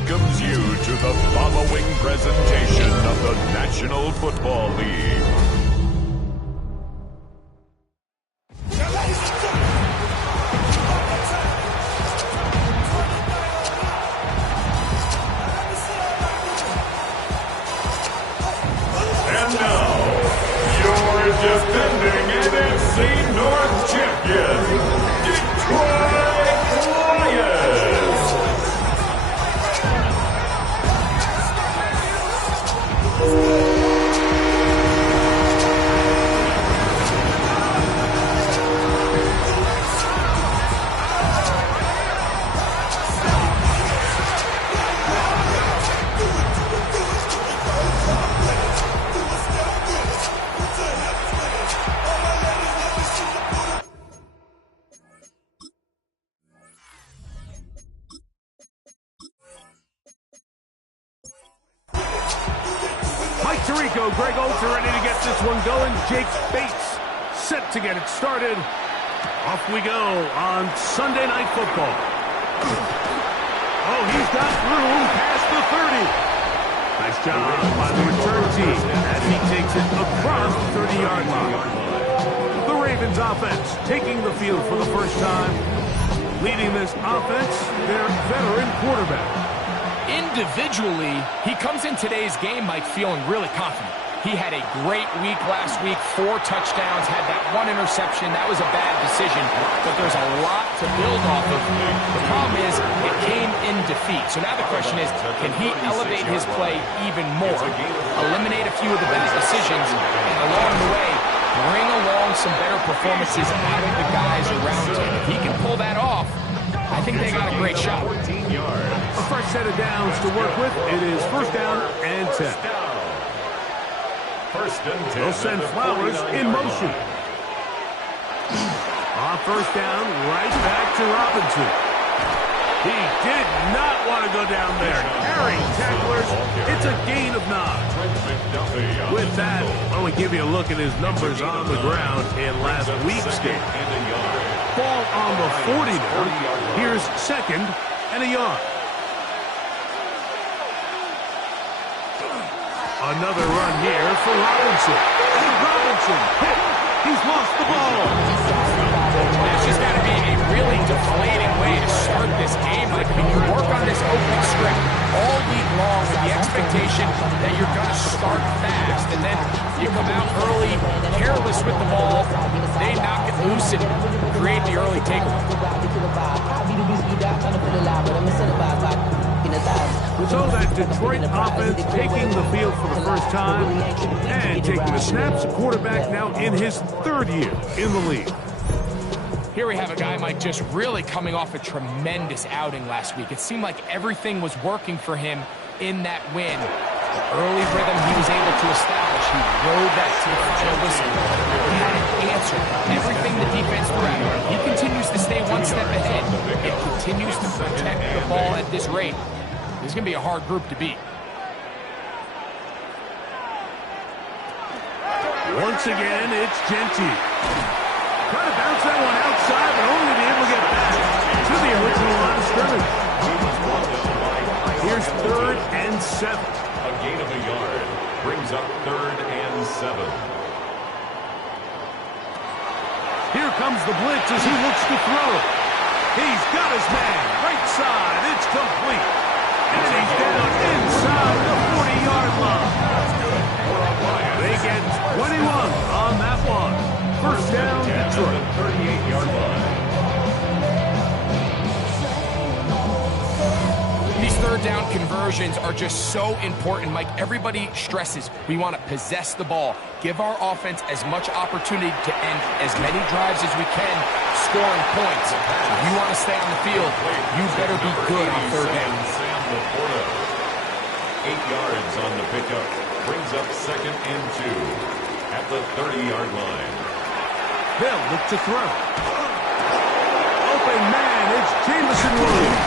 welcomes you to the following presentation of the National Football League. And now, your defending NFC North champion, Detroit Lions. Greg Olsen ready to get this one going. Jake Bates set to get it started. Off we go on Sunday Night Football. Oh, he's got room past the 30. Nice job by the return team as he takes it across the 30-yard line. The Ravens offense taking the field for the first time. Leading this offense, their veteran quarterback. Individually, he comes in today's game, Mike, feeling really confident. He had a great week last week, 4 touchdowns, had that 1 interception. That was a bad decision, but there's a lot to build off of. The problem is it came in defeat. So now the question is, can he elevate his play even more, eliminate a few of the bad decisions, and along the way, bring along some better performances out of the guys around him? If he can pull that off, I think they got a great shot. A fresh set of downs to work with. It is first down and 10. They'll send Flowers in motion. On first down, right back to Robinson. He did not want to go down there. Carrying tacklers, it's a gain of 9. With that, well, we give you a look at his numbers on the ground in last week's game. Ball on the 40 now. Here's second and a yard. Another run here for Robinson. And Robinson hit. He's lost the ball. That's just got to be a really deflating way to start this game. Like, you work on this opening script all week long with the expectation that you're going to start fast. And then you come out early, careless with the ball. They knock it loose and create the early takeaway. So that Detroit offense taking the field for the first time and taking the snaps. Quarterback now in his 3rd year in the league. Here we have a guy, Mike, just really coming off a tremendous outing last week. It seemed like everything was working for him in that win. The early rhythm he was able to establish. He rode that to the final whistle. He had an answer. Everything the defense threw at him. He continues to stay one step ahead. It continues to protect the ball at this rate. This is going to be a hard group to beat. Once again, it's Genty. Trying to bounce that one outside, but only to be able to get back to the original line of scrimmage. Here's 3rd and 7. A gain of a yard brings up 3rd and 7. Here comes the blitz as he looks to throw. He's got his man. Right side. It's complete. And he's down inside the 40-yard line. They get 21 on that one. First down, Detroit. 38-yard line. These 3rd down conversions are just so important, Mike. Everybody stresses we want to possess the ball, give our offense as much opportunity to end as many drives as we can, scoring points. If you want to stay on the field, you better be good on 3rd down. 8 yards on the pickup. Brings up 2nd and 2 at the 30-yard line. They'll look to throw. Open man, it's Jamison Williams.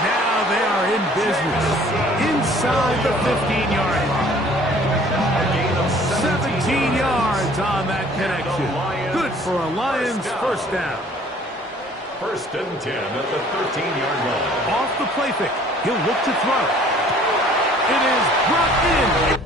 Now they are in business inside the 15-yard line. 17 yards on that connection. Good for a Lions first down. First and 10 at the 13-yard line. Off the play fake. He'll look to throw. It is brought in.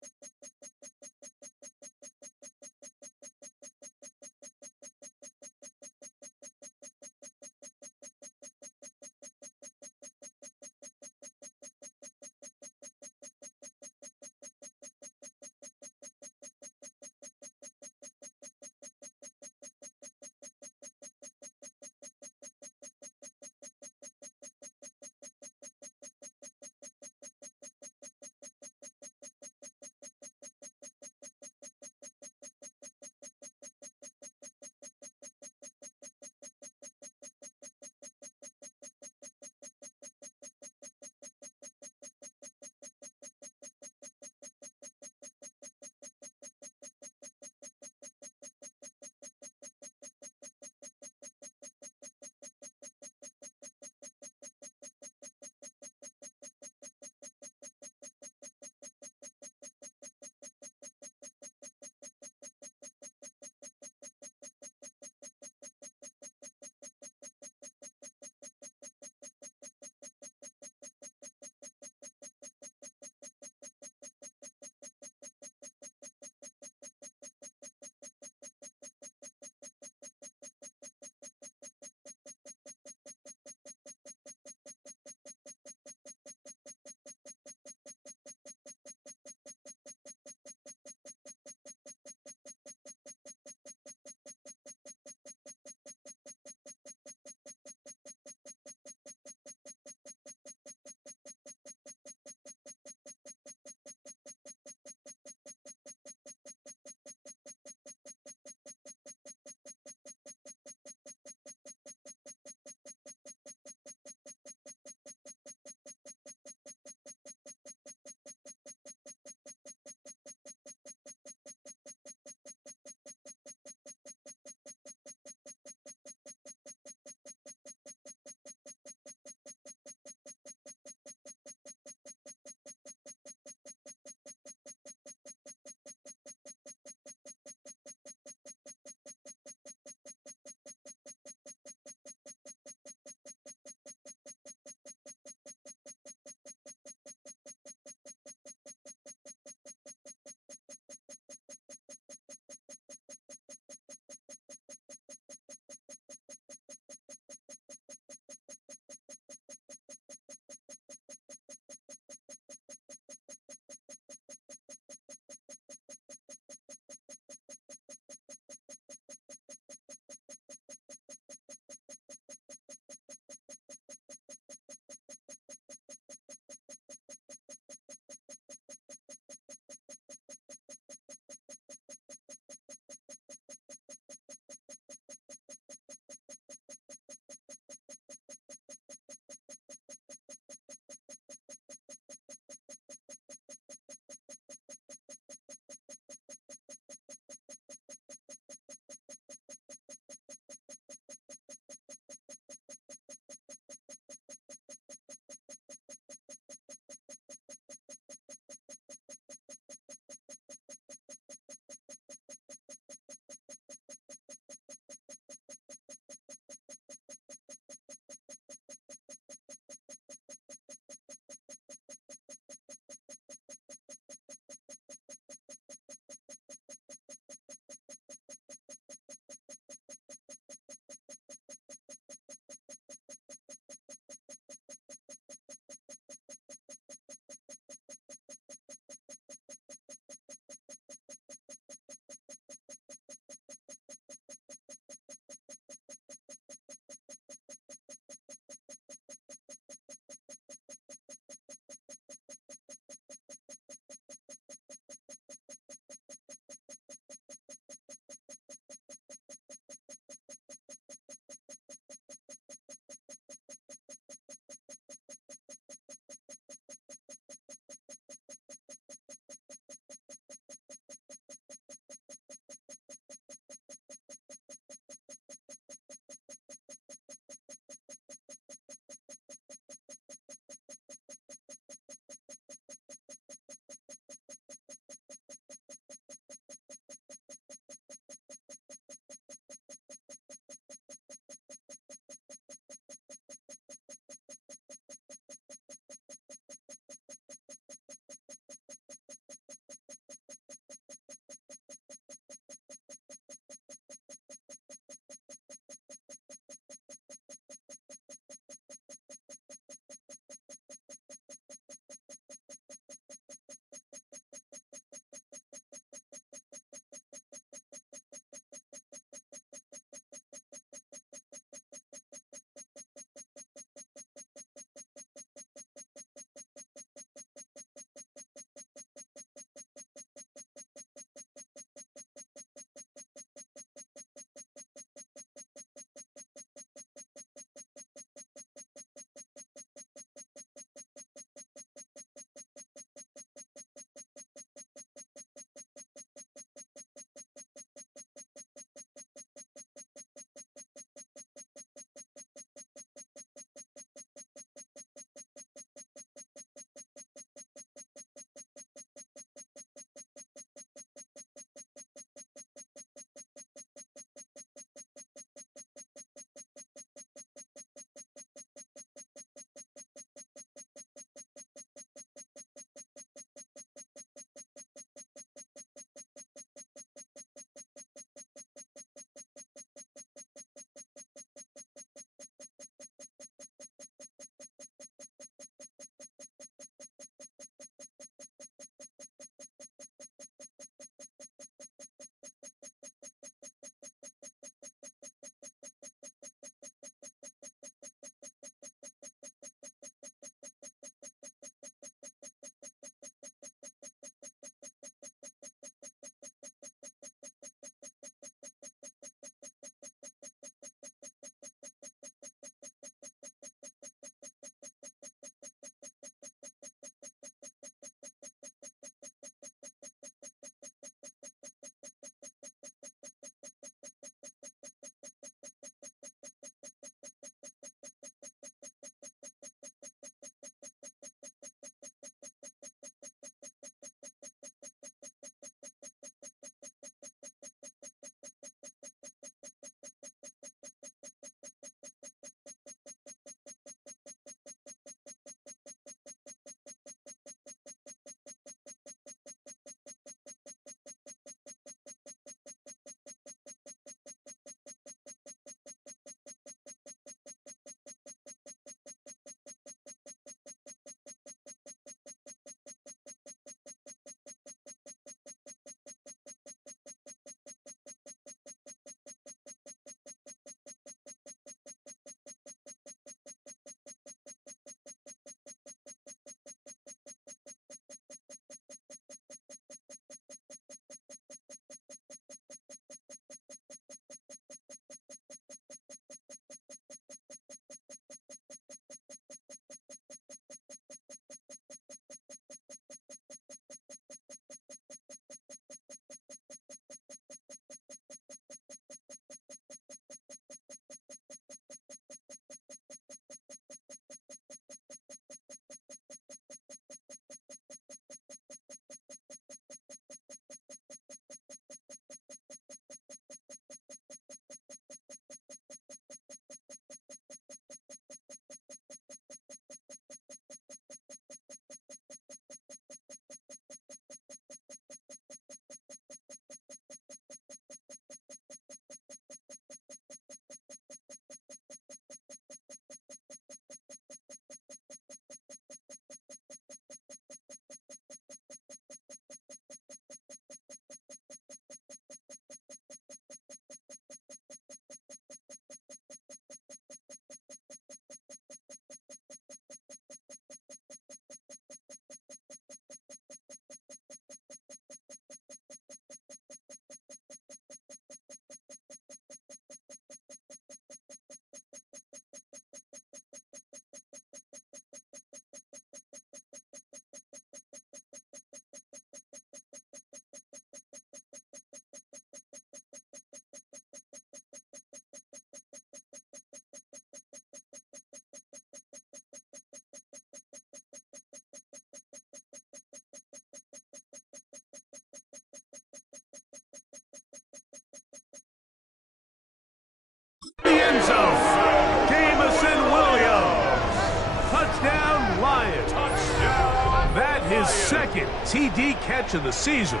TD catch of the season.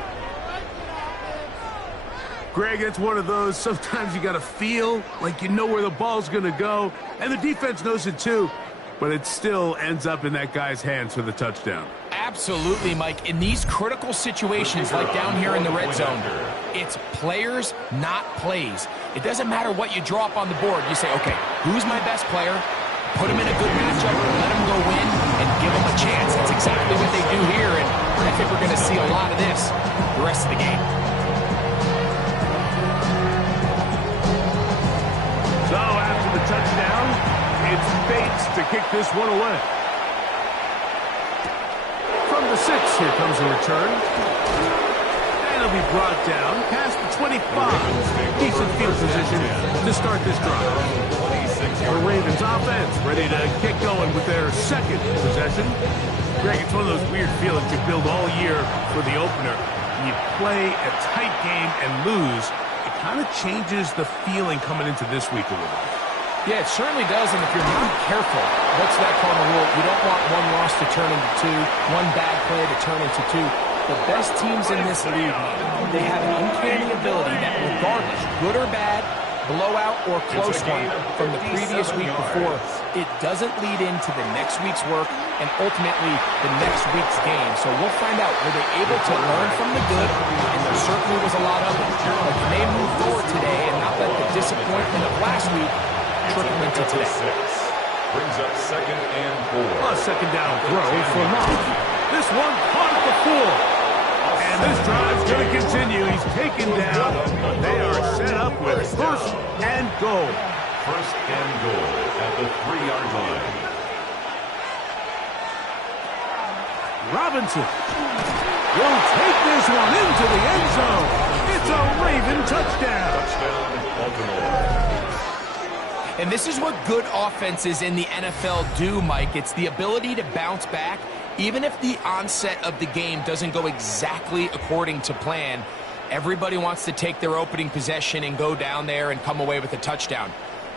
Greg, it's one of those, sometimes you got to feel like you know where the ball's going to go, and the defense knows it too, but it still ends up in that guy's hands for the touchdown. Absolutely, Mike. In these critical situations, like down here in the red zone, it's players, not plays. It doesn't matter what you draw up on the board. You say, okay, who's my best player? Put him in a good matchup, let him go win, and give him a chance. That's exactly what they do here, and I think we're going to see a lot of this the rest of the game. So after the touchdown, it's Bates to kick this one away. From the 6, here comes a return. And it'll be brought down past the 25. Decent field position to start this drive. The Ravens offense ready to get going with their second possession. Greg, it's one of those weird feelings you build all year for the opener. When you play a tight game and lose, it kind of changes the feeling coming into this week a little bit. Yeah, it certainly does, and if you're not careful, what's that cardinal rule? You don't want one loss to turn into 2, one bad play to turn into 2. The best teams in this league, they have an uncanny ability that regardless, good or bad, blowout or close one from the previous week before, it doesn't lead into the next week's work and ultimately the next week's game. So we'll find out, were they able to learn from the good? And there certainly was a lot of it. But can they move forward today and not let the disappointment of last week trickle into today? Brings up 2nd and 4. A second down throw for Moss. This one caught at the 4. And this drive's going to continue. He's taken down. They are set up with 1st and goal. 1st and goal at the 3-yard line. Robinson will take this one into the end zone. It's a Raven touchdown. Touchdown, Baltimore. And this is what good offenses in the NFL do, Mike. It's the ability to bounce back. Even if the onset of the game doesn't go exactly according to plan, everybody wants to take their opening possession and go down there and come away with a touchdown.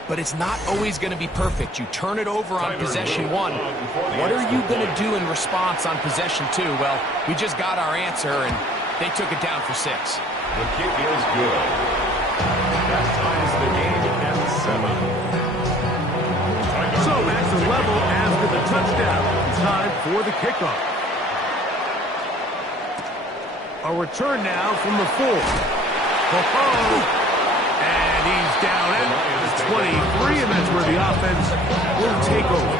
But it's not always going to be perfect. You turn it over on possession 1. What are you going to do in response on possession 2? Well, we just got our answer, and they took it down for 6. The kick is good. That ties the game at 7. So back to level after the touchdown. Time for the kickoff. A return now from the 4. And he's down at the 23, and that's where the offense will take over.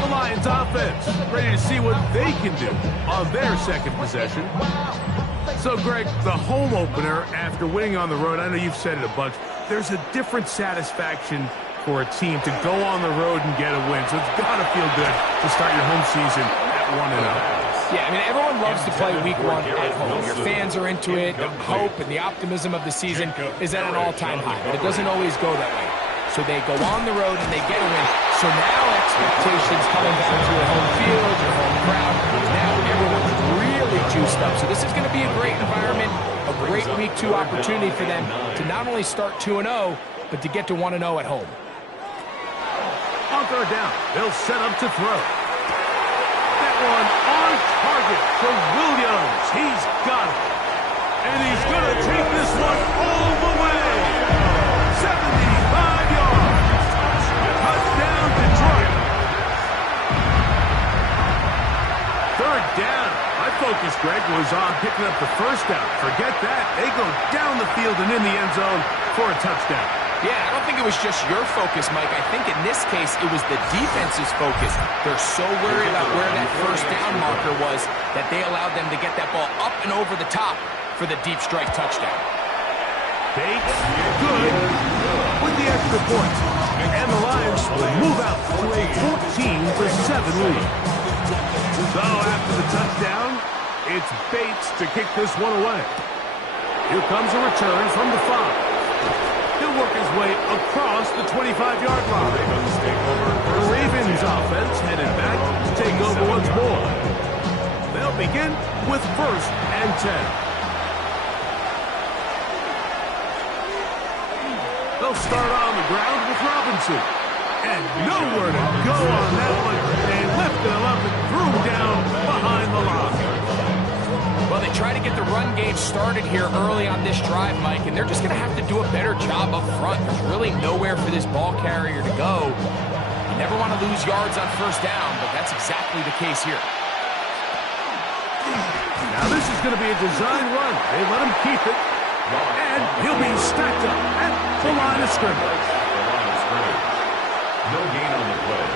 The Lions offense ready to see what they can do on their second possession. So, Greg, the home opener after winning on the road, I know you've said it a bunch, there's a different satisfaction for a team to go on the road and get a win. So it's got to feel good to start your home season at 1-0. Yeah, I mean, everyone loves to play week 1 at home. Your fans are into it. The hope and the optimism of the season is at an all-time high, but it doesn't always go that way. So they go on the road and they get a win. So now expectations coming back to your home field, your home crowd. Now everyone's really juiced up. So this is going to be a great environment, a great week 2 opportunity for them to not only start 2-0, but to get to 1-0 at home. On 3rd down, they'll set up to throw. That one on target for Williams. He's got it. And he's going to take this one all the way. 75 yards. Touchdown, Detroit. 3rd down. My focus, Greg, was on picking up the 1st down. Forget that. They go down the field and in the end zone for a touchdown. Yeah, I don't think it was just your focus, Mike. I think in this case, it was the defense's focus. They're so worried about where that 1st down marker was that they allowed them to get that ball up and over the top for the deep strike touchdown. Bates, good, with the extra point. And the Lions will move out to a 14-7 lead. So after the touchdown, it's Bates to kick this one away. Here comes a return from the 5. He'll work his way across the 25-yard line. The Ravens offense headed back to take over once more. They'll begin with 1st and 10. They'll start on the ground with Robinson. And nowhere to go on that one. They lifted him up and threw him down behind the line. Well, they try to get the run game started here early on this drive, Mike, and they're just going to have to do a better job up front. There's really nowhere for this ball carrier to go. You never want to lose yards on first down, but that's exactly the case here. Now this is going to be a design run. They let him keep it, and he'll be stacked up at the line of scrimmage. No gain on the play.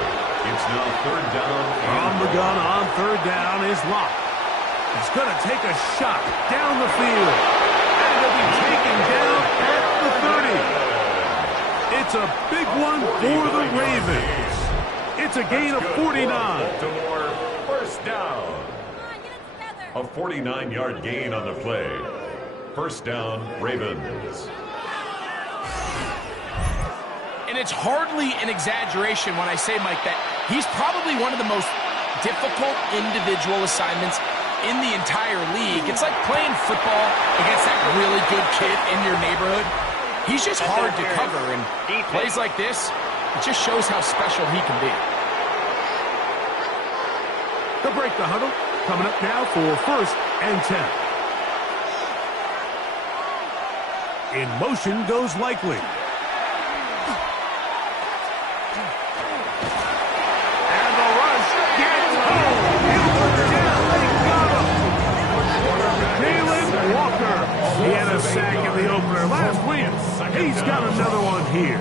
It's now third down. From the gun on third down is Locke. He's going to take a shot down the field, and he'll be taken down at the 30. It's a big one for the Ravens. It's a gain of 49. Baltimore, first down. A 49-yard gain on the play. First down, Ravens. And it's hardly an exaggeration when I say, Mike, that he's probably one of the most difficult individual assignments in the entire league. It's like playing football against that really good kid in your neighborhood. He's just hard to cover, and plays like this, it just shows how special he can be. They'll break the huddle. Coming up now for first and 10. In motion goes Likely. And the rush gets home. He'll put it down. They got him. Jalen Walker. He had a sack in the opener last week. He's got another one here.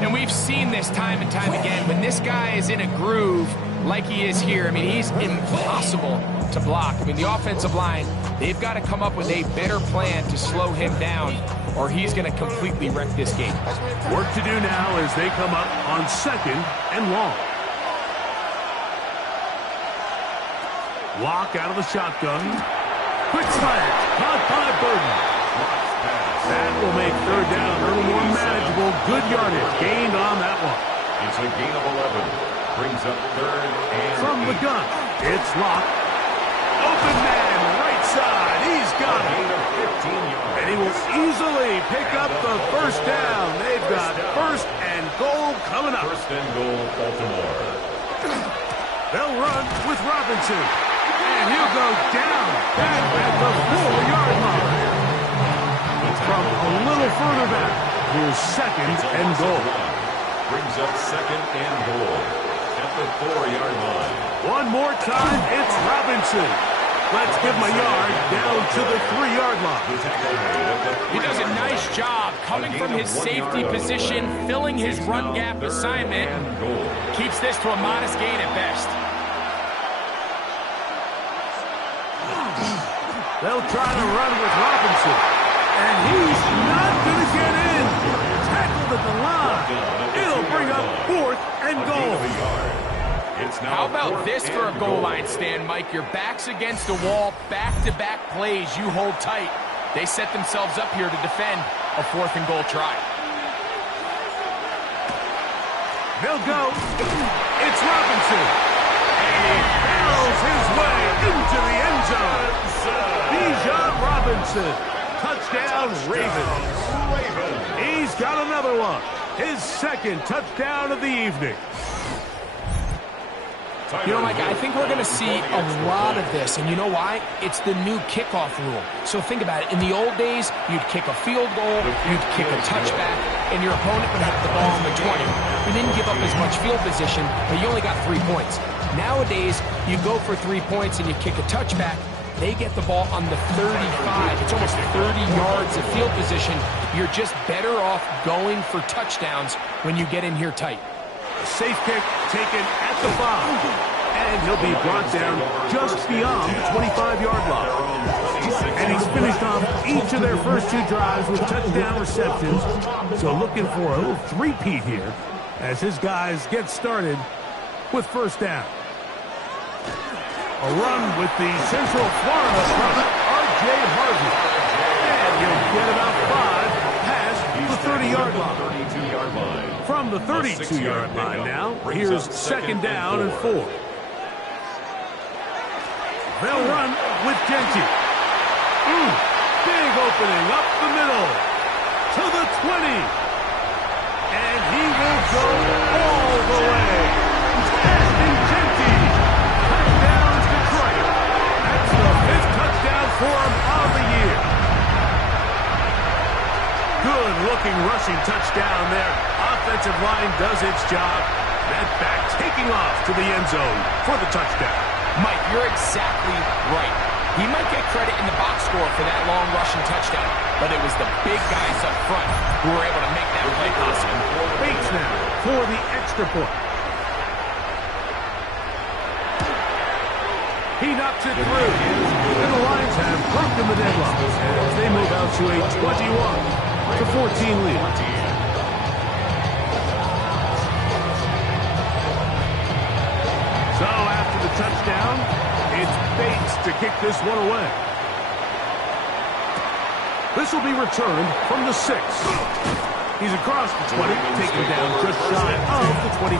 And we've seen this time and time again. When this guy is in a groove like he is here, I mean, he's impossible to block. I mean, the offensive line, they've got to come up with a better plan to slow him down, or he's going to completely wreck this game. Work to do now as they come up on second and long. Walk out of the shotgun. Quick slant. Caught by Burden. That will make third down a little more manageable. Good yardage gained on that one. It's a gain of 11. Brings up third and from the gun. It's Locke. Open man, right side. He's got it. Gain of 15 yards. And he will easily pick up the first down. They've got first and goal coming up. First and goal, Baltimore. They'll run with Robinson. And he'll go down back at the 4-yard line. From a little further back, here's second and goal. Brings up second and goal at the 4-yard line. One more time, it's Robinson. Let's give him a yard down to the 3-yard line. He does a nice job coming from his safety position, filling his run gap assignment. Keeps this to a modest gain at best. They'll try to run with Robinson. And he's not going to get in. Tackled at the line. It'll bring up fourth and goal. How about this for a goal line stand, Mike? Your back's against the wall, back-to-back plays you hold tight. They set themselves up here to defend a fourth and goal try. They'll go. It's Robinson. And he barrels his way into the end zone. Bijan Robinson. Touchdown, Ravens. He's got another one. His second touchdown of the evening. You know, Mike, I think we're going to see a lot of this, and you know why? It's the new kickoff rule. So think about it. In the old days, you'd kick a field goal, you'd kick a touchback, and your opponent would have the ball on the 20. You didn't give up as much field position, but you only got 3 points. Nowadays, you go for 3 points and you kick a touchback. They get the ball on the 35. It's almost 30 yards of field position. You're just better off going for touchdowns when you get in here tight. Safe kick taken at the 5. And he'll be brought down just beyond the 25-yard line. And he's finished off each of their first 2 drives with touchdown receptions. So looking for a little three-peat here as his guys get started with first down. A run with the Central Florida front, R.J. Harvey. And he'll get about 5 past the 30-yard line. From the 32-yard line now, here's second down and 4. They'll run with Genty. Big opening up the middle to the 20. And he will go all the way. And Genty good-looking rushing touchdown there. Offensive line does its job. That back taking off to the end zone for the touchdown. Mike, you're exactly right. He might get credit in the box score for that long rushing touchdown, but it was the big guys up front who were able to make that play possible. Bates now for the extra point. He knocks it through, and the Lions have broken the deadlock as they move out to a 21-14 lead. So after the touchdown, it's Bates to kick this one away. This will be returned from the 6. He's across the 20, taken down just shy of the 25.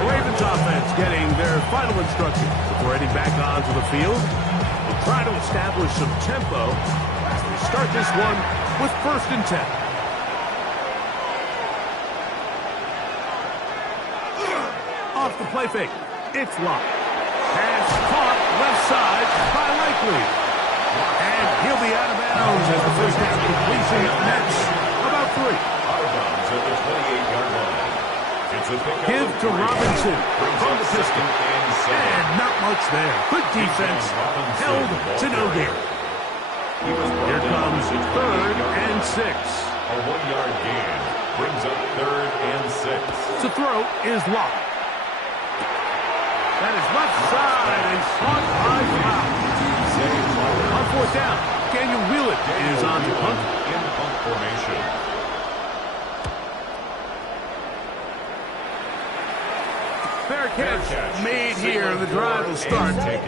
The Ravens offense getting their final instructions before heading back onto the field. They'll try to establish some tempo as they start this one with 1st and 10. Off the play fake. It's locked. Pass caught left side by Likely. And he'll be out of bounds as the first down completion nets about 3. Out of bounds at the 28-yard line. It's a pickup. Give to Robinson from the pistol. And And not much there. Good defense. Held to no gain. Here comes 3rd and 6. A 1-yard gain brings up 3rd and 6. To throw is locked. That is left side and caught by Powell. On 4th down, Daniel Wheelan is on to punt. In punt formation. Fair catch made here. The drive will start at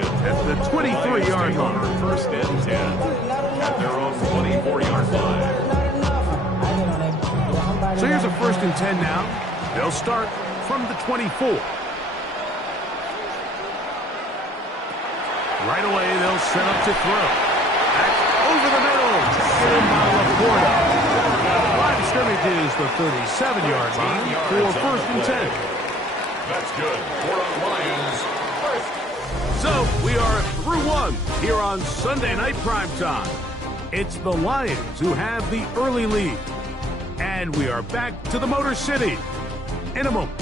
the 23-yard line. 1st and 10 at their own 24-yard line. So here's a 1st and 10 now. They'll start from the 24. Right away, they'll set up to throw. Back over the middle. Taken in by Laporta. Line of scrimmage is the 37-yard line for 1st and 10. That's good for the Lions. So we are through 1 here on Sunday Night Primetime. It's the Lions who have the early lead. And we are back to the Motor City in a moment.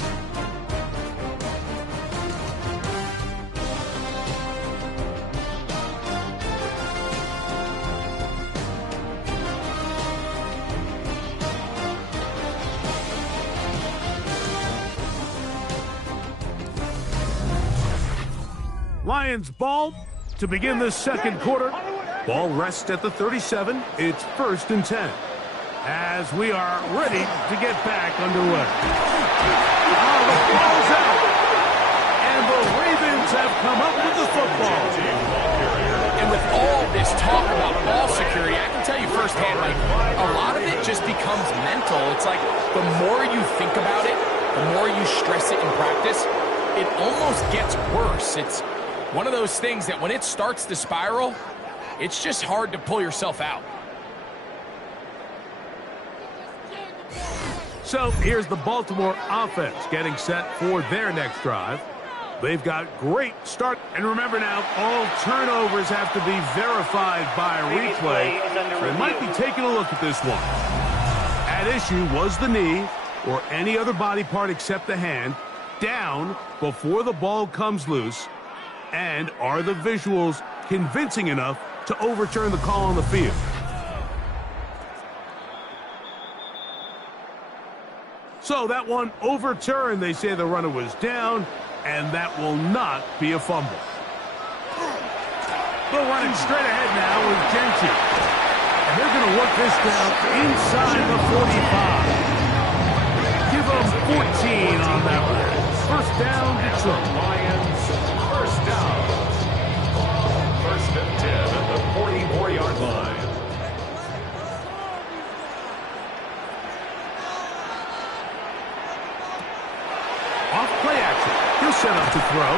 Lions ball to begin the 2nd quarter. Ball rests at the 37. It's 1st and 10. As we are ready to get back underway. Oh, the ball's out. And the Ravens have come up with the football. And with all this talk about ball security, I can tell you firsthand, like, a lot of it just becomes mental. It's like the more you think about it, the more you stress it in practice, it almost gets worse. It's one of those things that when it starts to spiral, it's just hard to pull yourself out. So here's the Baltimore offense getting set for their next drive. They've got great start. And remember now, all turnovers have to be verified by a replay. They might be taking a look at this one. At issue was the knee or any other body part except the hand down before the ball comes loose. And are the visuals convincing enough to overturn the call on the field? So that one overturned. They say the runner was down, and that will not be a fumble. They'll run it straight ahead now with Gentry. And they're going to work this down inside the 45. Give them 14 on that one. 1st down, Detroit. Lions, 1st down. 1st and 10 at the 44-yard line. Off play action. He'll set up to throw.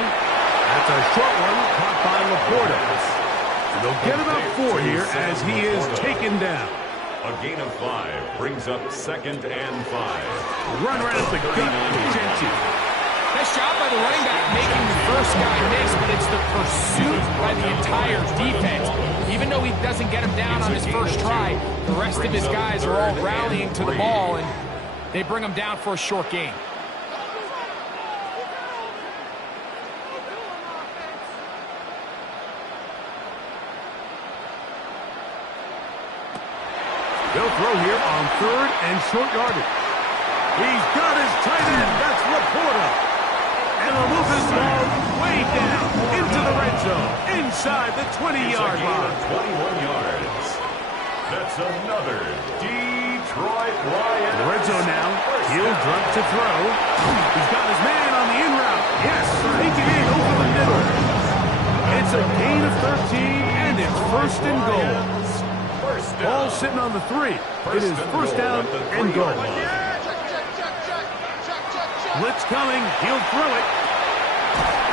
That's a short one caught by Laporta. And they'll get about 4 here as he is taken down. A gain of 5 brings up 2nd and 5. Run right up the gut with Gentry. Nice job by the running back making the first guy miss, but it's the pursuit by the entire defense. Even though he doesn't get him down on his first try, the rest of his guys are all rallying to the ball, and they bring him down for a short gain. They'll throw here on 3rd and short yardage. He's got his tight end. That's Laporta. And he'll move his ball way down into the red zone, inside the 20-yard line. 21 yards. That's another Detroit Lions. The red zone now. He'll drop to throw. He's got his man on the in route. Yes, take it in over the middle. It's a gain of 13, and it's 1st and goal. Ball sitting on the 3. It is 1st down and goal. Blitz coming. He'll throw it.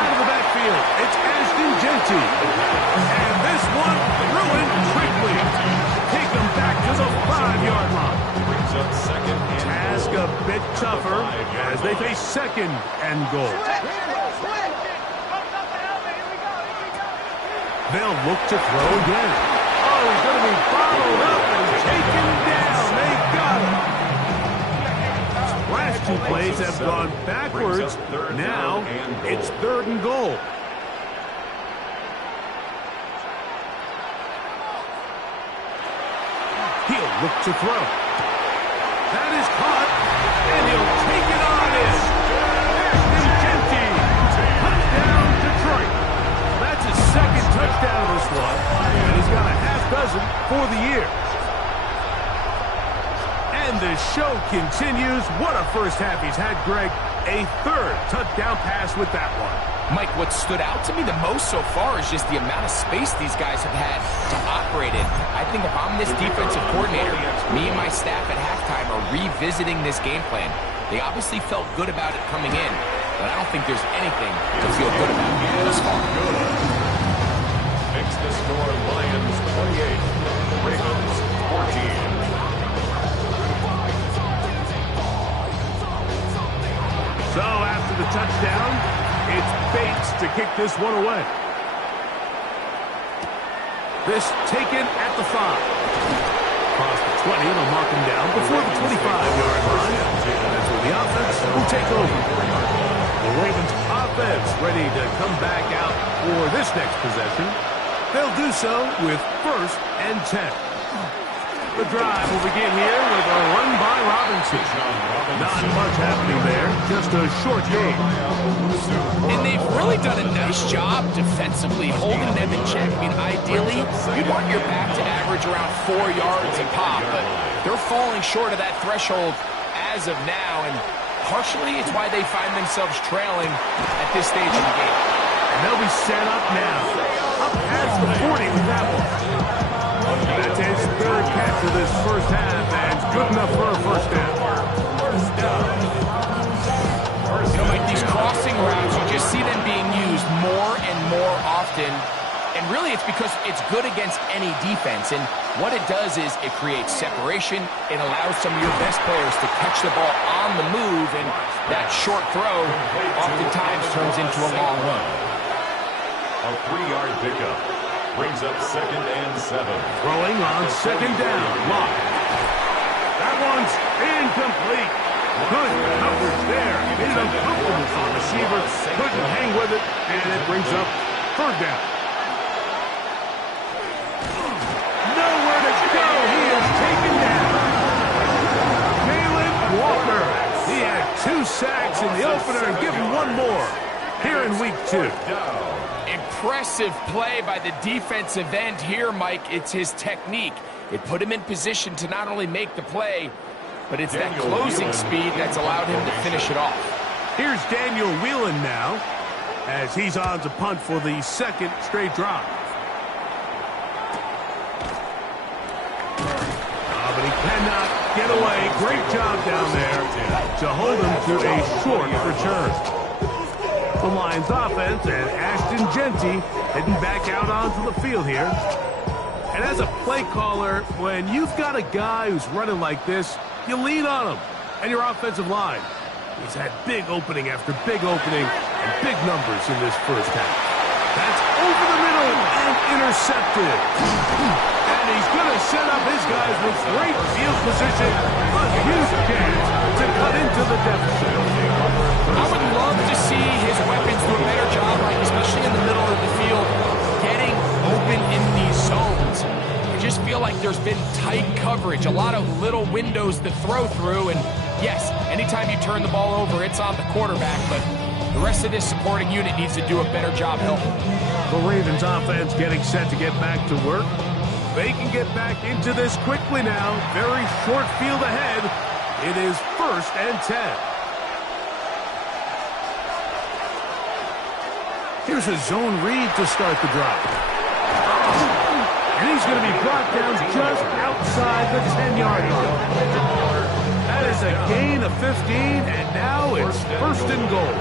Out of the backfield. It's Ashton Genty. And this one ruined quickly. Take him back to the 5-yard line. Task a bit tougher as they face 2nd and goal. They'll look to throw again. Oh, he's going to be followed up and taken down. They got him. Last 2 plays have gone backwards. Now it's 3rd and goal. He'll look to throw. That is caught, and he'll take it on in. Ashton Genty. Touchdown, Detroit. That's his 2nd touchdown of this one, and he's got a half dozen for the year. And the show continues. What a first half he's had, Greg. A 3rd touchdown pass with that one. Mike, what stood out to me the most so far is just the amount of space these guys have had to operate in. I think if I'm this defensive coordinator, me and my staff at halftime are revisiting this game plan. They obviously felt good about it coming in, but I don't think there's anything to feel good about thus far. Makes the score Lions 28, Ravens 14. So after the touchdown, it's Bates to kick this one away. This taken at the 5. Across the 20, they'll mark him down before the 25-yard line. That's where the offense will take over. The Ravens offense ready to come back out for this next possession. They'll do so with 1st and 10. The drive will begin here with a run by Robinson. Not much happening there, just a short game. And they've really done a nice job defensively holding them in check. I mean, ideally, you'd want your back to average around 4 yards and pop, but they're falling short of that threshold as of now, and partially it's why they find themselves trailing at this stage of the game. And they'll be set up now. Up past the 40 with that one. That's his 3rd catch of this first half, and good enough for a 1st down. You know, Mike, these crossing routes, you just see them being used more and more often. And really, it's because it's good against any defense. And what it does is it creates separation. It allows some of your best players to catch the ball on the move. And that short throw oftentimes turns into a long run. A 3-yard pickup brings up 2nd and 7. Throwing on 2nd down. Lock. That one's incomplete. Good coverage there. It's uncomfortable for the receiver. Couldn't hang with it, and it brings up 3rd down. Nowhere to go. He is taken down. Jalen Walker. He had 2 sacks in the opener and given 1 more here in week 2. Impressive play by the defensive end here, Mike. It's his technique. It put him in position to not only make the play, but it's that closing speed that's allowed him to finish it off. Here's Daniel Whelan now as he's on to punt for the 2nd straight drive. But he cannot get away. Great job down there to hold him to a short return. The Lions offense and Ashton Genty heading back out onto the field here. And as a play caller, when you've got a guy who's running like this, you lean on him and your offensive line. He's had big opening after big opening and big numbers in this first half. That's over the middle and intercepted. And he's going to set up his guys with great field position. A huge chance to cut into the deficit. I would love to see his weapons do a better job, like especially in the middle of the field, getting open in these zones. I just feel like there's been tight coverage, a lot of little windows to throw through, and yes, anytime you turn the ball over, it's on the quarterback, but the rest of this supporting unit needs to do a better job helping. The Ravens offense getting set to get back to work. They can get back into this quickly now. Very short field ahead. It is 1st and 10. Here's a zone read to start the drive. And he's going to be brought down just outside the 10-yard line. That is a gain of 15, and now it's 1st and goal.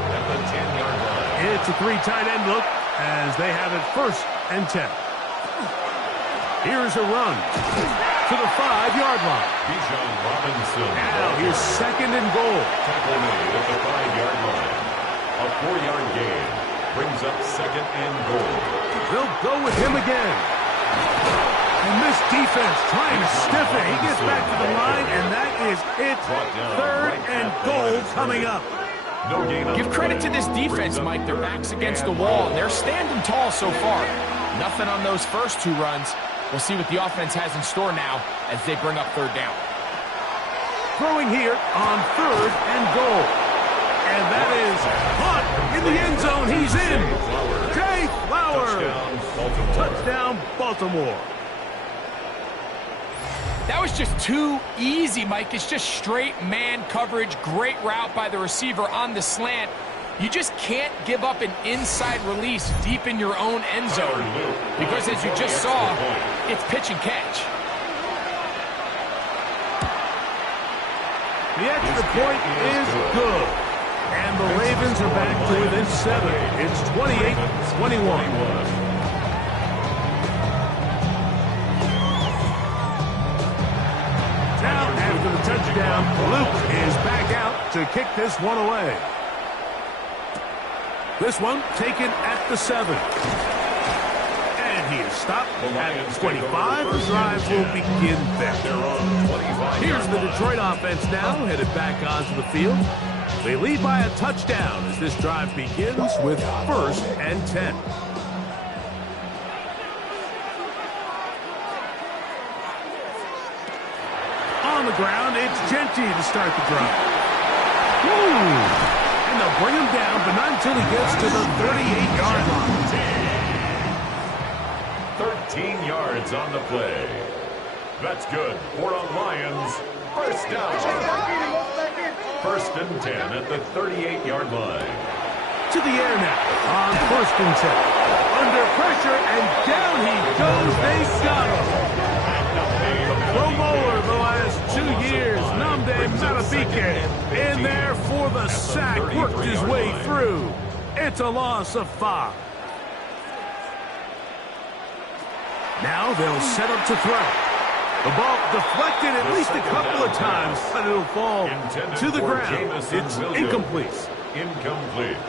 It's a 3 tight end look as they have it 1st and 10. Here's a run to the 5-yard line. Now here's 2nd and goal. Tackle made at the 5-yard line. A 4-yard gain brings up 2nd and goal. They'll go with him again. And this defense trying to stiff it. He gets back to the line, and that is it. 3rd and goal coming up. Give credit to this defense, Mike. Their back's against the wall, and they're standing tall so far. Nothing on those first 2 runs. We'll see what the offense has in store now as they bring up 3rd down. Throwing here on 3rd and goal. And that is caught in the end zone. He's in. Jay Flowers. Touchdown, Baltimore. That was just too easy, Mike. It's just straight man coverage. Great route by the receiver on the slant. You just can't give up an inside release deep in your own end zone because, as you just saw, it's pitch and catch. The extra point is good. And the Ravens are back to within 7. It's 28-21. Now, after the touchdown, Luke is back out to kick this one away. This one taken at the 7. And he is stopped at 25. The drive will begin there. Here's the Detroit offense now, headed back onto the field. They lead by a touchdown as this drive begins with 1st and 10. On the ground, it's Genty to start the drive. And they'll bring him down, but not until he gets to the 38-yard line. 13 yards on the play. That's good for a Lions 1st down. 1st and 10 at the 38-yard line. To the air now on 1st and 10. Under pressure, and down he goes. They got him. Pro bowler the last 2 years, Nnamdi Madubuike, in there for the sack, worked his way through. It's a loss of 5. Now they'll set up to throw. The ball deflected at least a couple of times, but it'll fall to the ground. It's incomplete. Incomplete.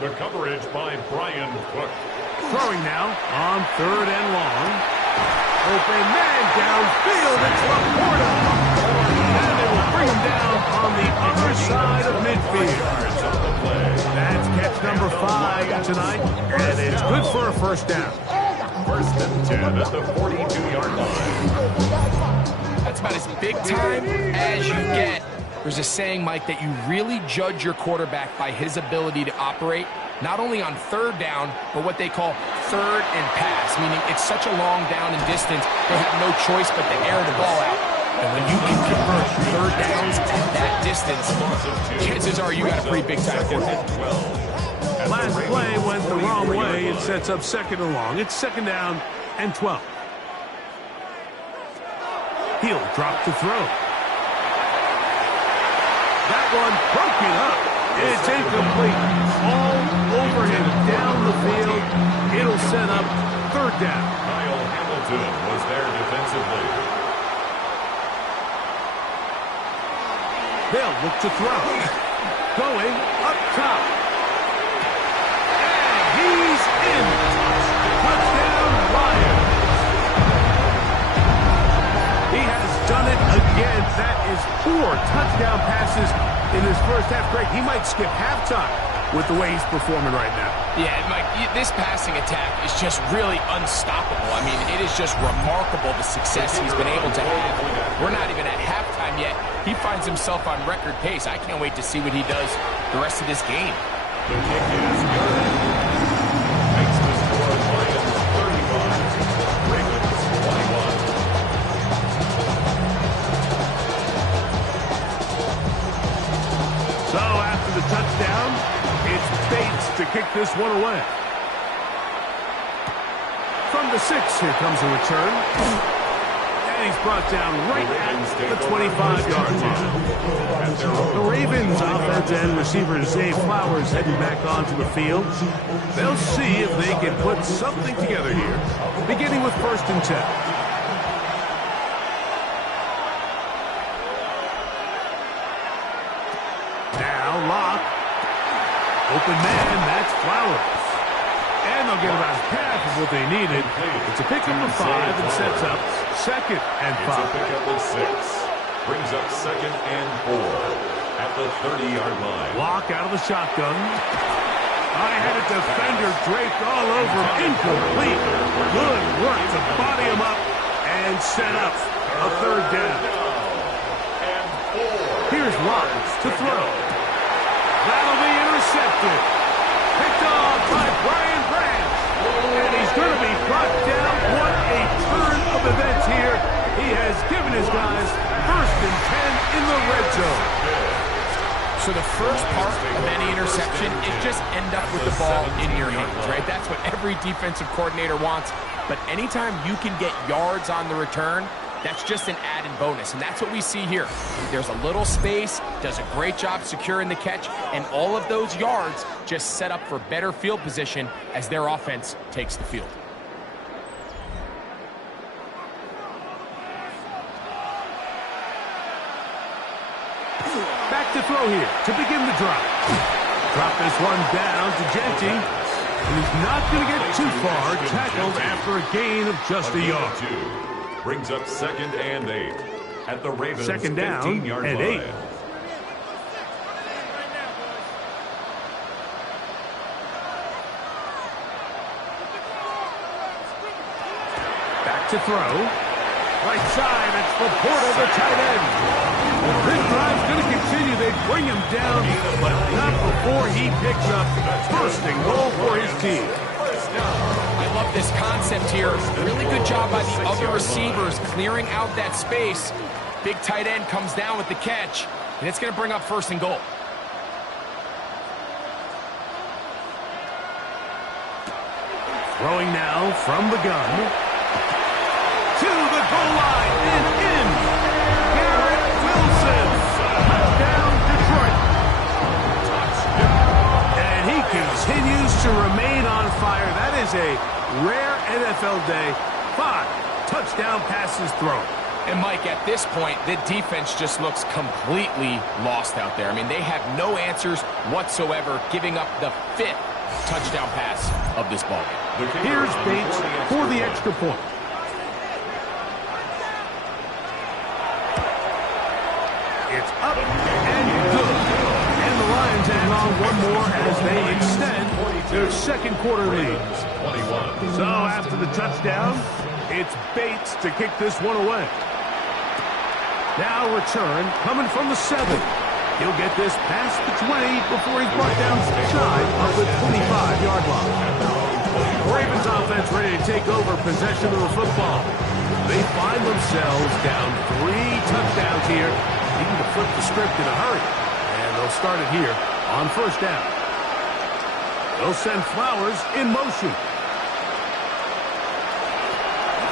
The coverage by Brian Cook. Throwing now on 3rd and long. Open man downfield. It's Laporta. And they will bring him down on the other side of midfield. That's catch number 5 tonight, and it's good for a 1st down. 1st and 10 at the 42-yard line. That's about as big time as you get. There's a saying, Mike, that you really judge your quarterback by his ability to operate, not only on 3rd down, but what they call 3rd and pass, meaning it's such a long down and distance, they have no choice but to air the ball out. And when you can convert 3rd downs at that distance, chances are you got a pretty big time quarterback. Last play went the wrong way. It sets up 2nd and long. It's 2nd down and 12. He'll drop to throw. That one broken up. It's incomplete. All over him down the field. It'll set up 3rd down. Kyle Hamilton was there defensively. They'll look to throw. Going up top. And he's is 4 touchdown passes in his first half. Greg, he might skip halftime with the way he's performing right now. Yeah, Mike, this passing attack is just really unstoppable. I mean, it is just remarkable the success he's been able to have. We're not even at halftime yet. He finds himself on record pace. I can't wait to see what he does the rest of this game. The kick is good. Makes the score Lions 35, Ravens 21. So after the touchdown, it's Bates to kick this one away. From the 6, here comes a return. And he's brought down right at the 25-yard line. The Ravens offense and receiver Zay Flowers heading back onto the field. They'll see if they can put something together here, beginning with 1st and 10. Now Locke. Open man, that's Flowers. And they'll get about half of what they needed. It's a pickup of 5 and sets up 2nd and 5. It's a pickup of 6. Brings up 2nd and 4 at the 30-yard line. Locke out of the shotgun. I had a defender draped all over. Incomplete. Good work to body him up and set up a 3rd down. Here's Locke to throw. That'll be intercepted. Picked off by Brian Branch. And he's going to be brought down. What a turn of events here. He has given his guys 1st and 10 in the red zone. So the first part of any interception is just end up with the ball in your hands, right? That's what every defensive coordinator wants. But anytime you can get yards on the return, that's just an added bonus, and that's what we see here. There's a little space, does a great job securing the catch, and all of those yards just set up for better field position as their offense takes the field. Back to throw here to begin the drive. Drop this one down to Genty, and he's not going to get too far, tackled after a gain of just a yard. Brings up 2nd and 8 at the Ravens 2nd down 15-yard and line. 8. Back to throw. Right side, it's Laporta, the tight end. This drive's going to continue. They bring him down, but not before he picks up 1st and goal for his team. I love this concept here. Really good job by the other receivers clearing out that space. Big tight end comes down with the catch, and it's going to bring up 1st and goal. Throwing now from the gun. To the goal line and in. Garrett Wilson. Touchdown, Detroit. And he continues to remain on fire. That is a rare NFL day. 5 touchdown passes thrown. And Mike, at this point, the defense just looks completely lost out there. I mean, they have no answers whatsoever, giving up the 5th touchdown pass of this ball game. Here's Bates for the extra point. It's up and good. And the Lions add on one more as they extend their 2nd quarter lead. So after the touchdown, it's Bates to kick this one away. Now return coming from the 7. He'll get this past the 20 before he's brought down shy of the 25-yard line. The Ravens offense ready to take over possession of the football. They find themselves down 3 touchdowns here, needing to flip the script in a hurry. And they'll start it here on 1st down. They'll send Flowers in motion.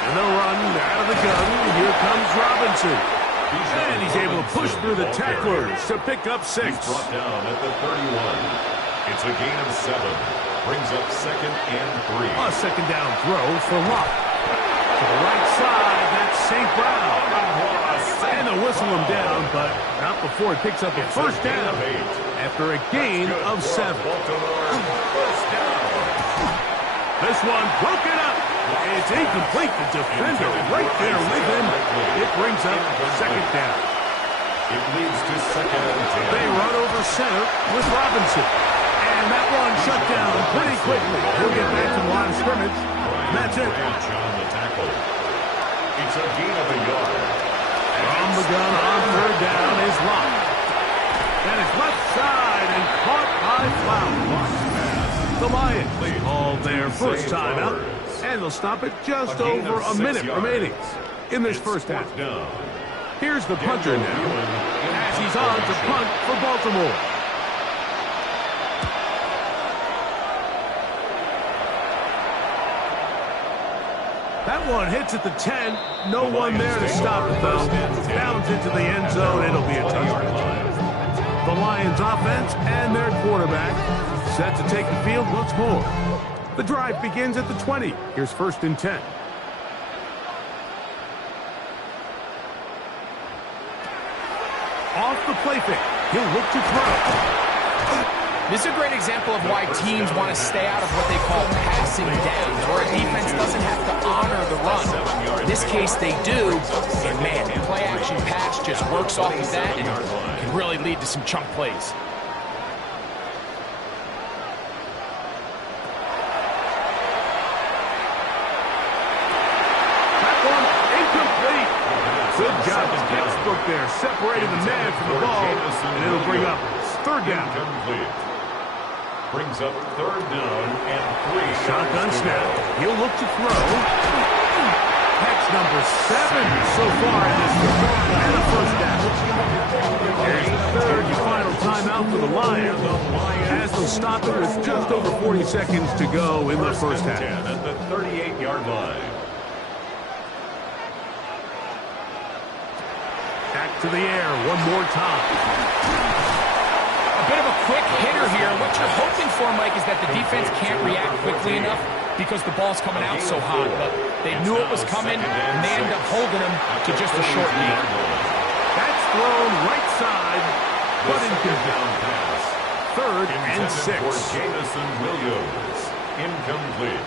And they'll run out of the gun. Here comes Robinson. And he's able to push through the tacklers to pick up 6. He's brought down at the 31. It's a gain of 7. Brings up 2nd and 3. A 2nd down throw for Locke. To the right side, that's St. Brown. And they'll whistle him down, but not before he picks up a 1st down after a gain of 7. This one broken up. It's incomplete. The defender right there with him. It brings up 2nd down. It leads to 2nd and 10. They run over center with Robinson. And that one shut down pretty quickly. He'll get back to the line of scrimmage. That's it. On the tackle. It's a gain of a yard. From the gun on 3rd down is Locke. And it's left side and caught by Flowers. The Lions called their first timeout. And they'll stop it just over a minute remaining in this first half. Here's the punter now as he's on to punt for Baltimore. That one hits at the 10. No one there to stop it, though. Bounds into the end zone. It'll be a touchdown. The Lions offense and their quarterback set to take the field once more. The drive begins at the 20. Here's 1st and 10. Off the play fake. He'll look to throw. This is a great example of why teams want to stay out of what they call passing downs, where a defense doesn't have to honor the run. In this case, they do, and man, play-action pass just works off of that and can really lead to some chunk plays. That one incomplete. Good job, textbook there, separating the man from the ball, and it'll bring up 3rd down. Brings up 3rd down and 3. Shotgun snap. He'll look to throw. Catch number 7 so far in this one. And a 1st down. Here's the 3rd and final timeout for the Lions, as they'll stop it with just over 40 seconds to go in the first half. At the 38-yard line. Back to the air one more time. A bit of a quick hitter here. What you're hoping for, Mike, is that the defense can't react quickly enough because the ball's coming out so hot. But they knew it was coming, and they end up holding him to just a short gain. That's thrown right side, but incomplete. 3rd and 6. For Jamison Williams. Incomplete.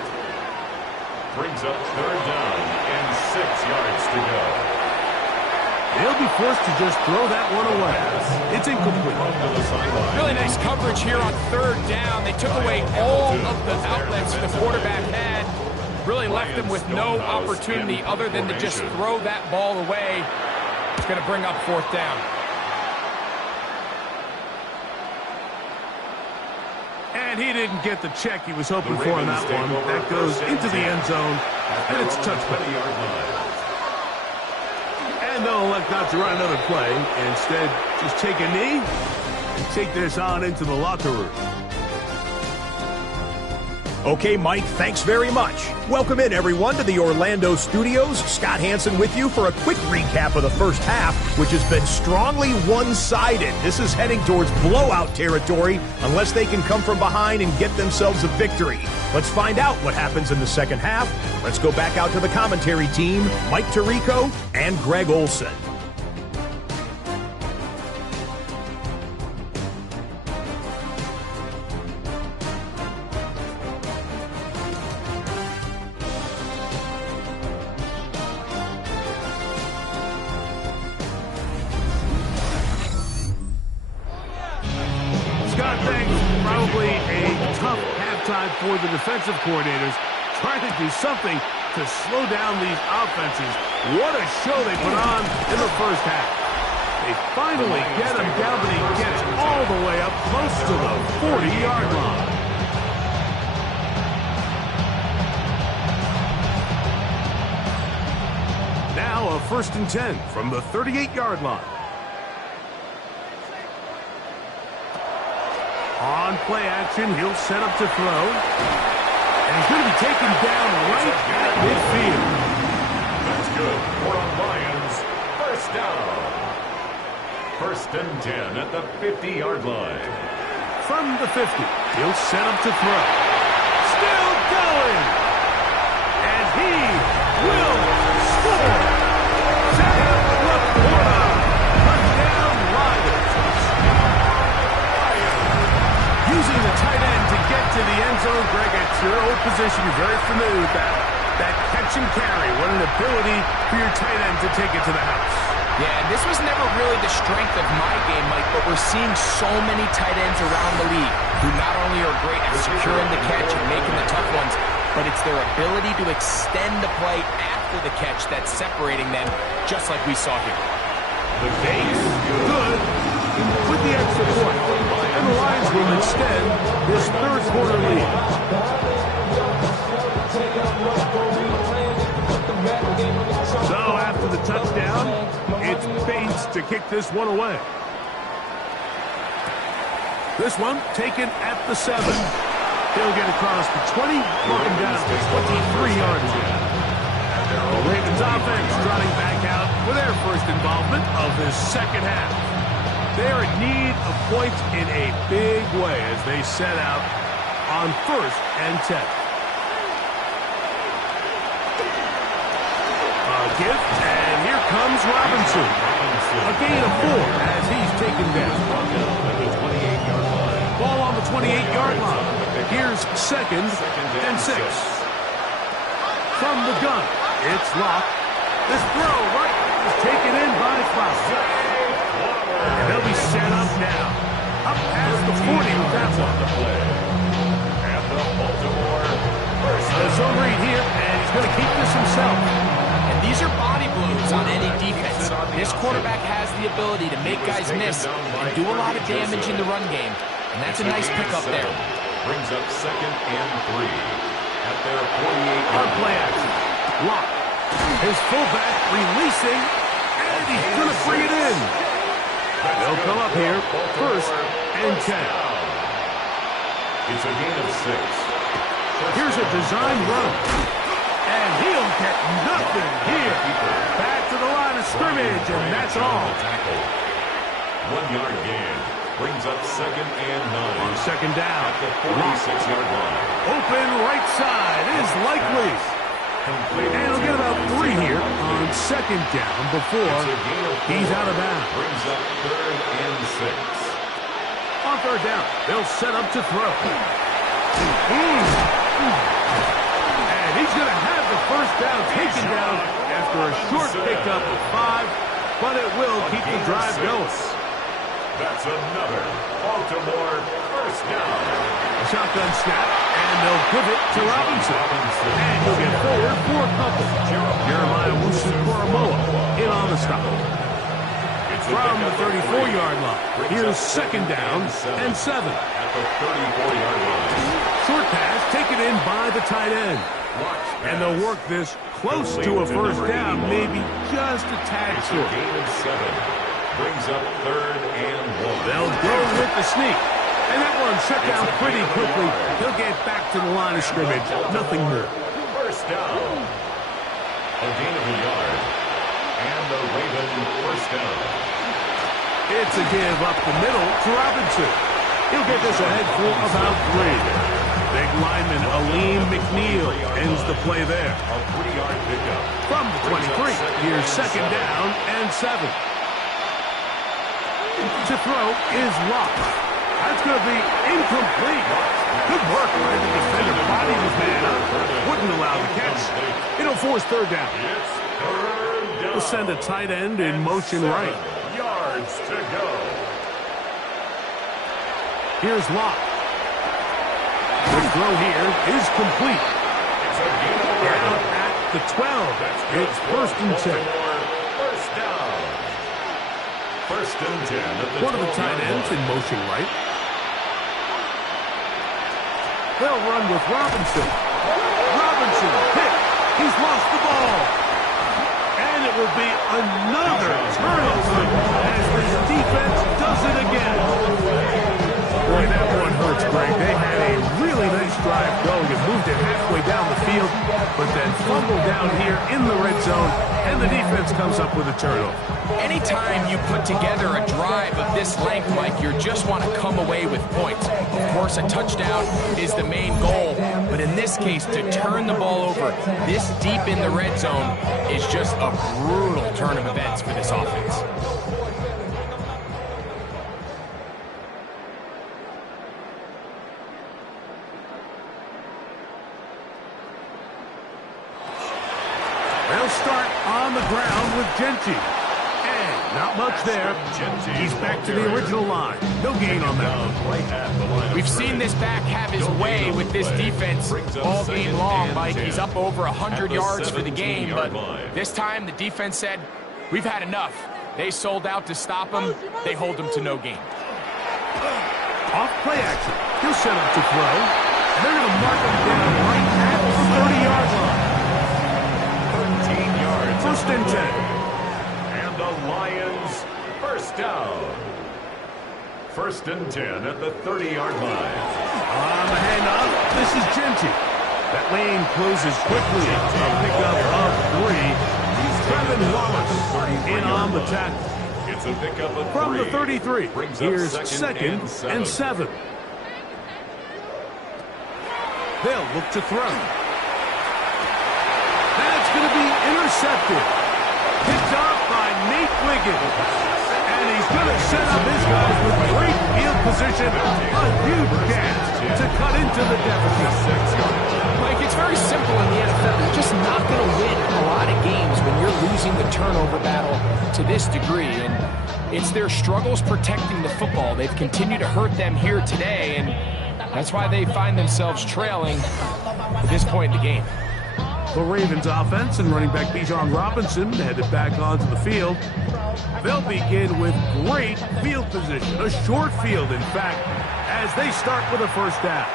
Brings up 3rd down and 6 yards to go. They'll be forced to just throw that one away. It's incomplete. Really nice coverage here on 3rd down. They took away all of the outlets the quarterback had. Really left him with no opportunity other than to just throw that ball away. It's going to bring up 4th down. And he didn't get the check he was hoping for on that one. That goes into the end zone, and it's a touchdown. And they'll elect not to run another play. Instead, just take a knee and take this on into the locker room. Okay, Mike, thanks very much. Welcome in, everyone, to the Orlando studios. Scott Hansen with you for a quick recap of the first half, which has been strongly one-sided. This is heading towards blowout territory unless they can come from behind and get themselves a victory. Let's find out what happens in the second half. Let's go back out to the commentary team, Mike Tirico and Greg Olson. Scott, thanks. Probably a tough halftime for the defensive coordinators, trying to do something to slow down these offenses. What a show they put on in the first half. They finally get him down, but he gets all the way up close to the 40-yard line. Now a 1st and 10 from the 38-yard line. On play action, he'll set up to throw. And he's going to be taken down right at midfield. That's good for the Lions. 1st down. 1st and 10 at the 50-yard line. From the 50, he'll set up to throw. Still going. And he will score. Sam Laporta. Touchdown, Lions. Using the tight end to get to the end zone. Greg, at your old position, you're very familiar with that. That catch and carry. What an ability for your tight end to take it to the house. Yeah, and this was never really the strength of my game, Mike, but we're seeing so many tight ends around the league who not only are great at securing the catch and making the tough ones, but it's their ability to extend the play after the catch that's separating them, just like we saw here. The base, good, with the extra point. And the Lions will extend this third quarter lead. So after the touchdown, it's Bates to kick this one away. This one taken at the 7. He'll get across the 20, working down to the 23-yard line. The Ravens offense trotting back out for their first involvement of this second half. They're in need of points in a big way as they set out on 1st and 10. Give, and here comes Robinson. A gain of 4 as he's taken down. Ball on the 28-yard line. Here's 2nd and 6. From the gun, it's locked. This throw right is taken in by Foster. And they'll be set up now. Up past the 40 with that one. And the Baltimore first. The zone read here, and he's going to keep this himself. These are body blows on any defense. This quarterback has the ability to make guys miss and do a lot of damage in the run game. And that's a nice pickup there. Brings up 2nd and 3 at their 48-yard play action. Lock. His fullback releasing, and he's going to bring it in. They'll come up here, 1st and 10. It's a gain of 6. Here's a design run. And he'll get nothing here. Back to the line of scrimmage, and that's all. 1-yard gain. Brings up 2nd and 9. On 2nd down. At the 46-yard line. Open right side is likely. And he'll get about 3 here on 2nd down before he's out of bounds. Brings up 3rd and 6. On 3rd down, they'll set up to throw. And he's going to have the 1st down taken down after a short pickup of 5, but it will keep the drive going. That's another Baltimore 1st down. A shotgun snap, and they'll give it to Robinson. And he'll get forward for a couple. Jeremiah Wusu-Koromoa in on the stop. From the 34-yard line, here's 2nd down and 7. At the 34-yard line. Short pass taken in by the tight end. And they'll work this close to a 1st down, maybe just a tad short. Gain of 7. Brings up 3rd and 1. They'll go with the sneak. And that one shut down pretty quickly. He'll get back to the line of scrimmage. Nothing more. 1st down. A gain of a yard. And the Raven 1st down. It's a give up the middle to Robinson. He'll get this ahead for about 3. Big lineman Aleem McNeil ends the play there. A 3-yard pickup. From the 23, here's 2nd down and 7. To throw is locked. That's going to be incomplete. Good work by the defender. Body his man up. Wouldn't allow the catch. It'll force 3rd down. It's 3rd down. We'll send a tight end in motion right. 7 yards to go. Here's Locke. The throw here is complete. It's a gain of 11. Down at the 12. It's 1st and 10. 1st down. 1st and 10 at the 12-yard line. One of the tight ends in motion right. They'll run with Robinson. Robinson hit. He's lost the ball. And it will be another turnover as this defense does it again. Boy, that one hurts, Greg. They had a really nice drive going and moved it halfway down the field, but then fumbled down here in the red zone, and the defense comes up with a turnover. Anytime you put together a drive of this length, Mike, you just want to come away with points. Of course, a touchdown is the main goal, but in this case, to turn the ball over this deep in the red zone is just a brutal turn of events for this offense. They'll start on the ground with Genty. And Not much there. He's back to the original line. No gain on that. We've seen this back have his way with this defense all game long, Mike. He's up over 100 yards for the game, but this time the defense said, we've had enough. They sold out to stop him. They hold him to no gain. Off play action. He'll set up to throw. And they're going to mark him down right at the 30-yard line. 13 yards. First and 10. And the Lions first down. First and 10 at the 30-yard line. On the handoff, this is Genty. That lane closes quickly. A pickup of 3. Trevin Wallace in on the tackle. It's a pickup of 3. From the 33, here's second and 7. They'll look to throw. That's going to be intercepted. Picked off by Nate Wiggins. And he's going to set up his guys with great field position. A huge chance to cut into the deficit. Mike, it's very simple in the NFL. You're just not going to win a lot of games when you're losing the turnover battle to this degree. And it's their struggles protecting the football. They've continued to hurt them here today, and that's why they find themselves trailing at this point in the game. The Ravens offense and running back Bijan Robinson headed back onto the field. They'll begin with great field position, a short field, in fact, as they start with a first down.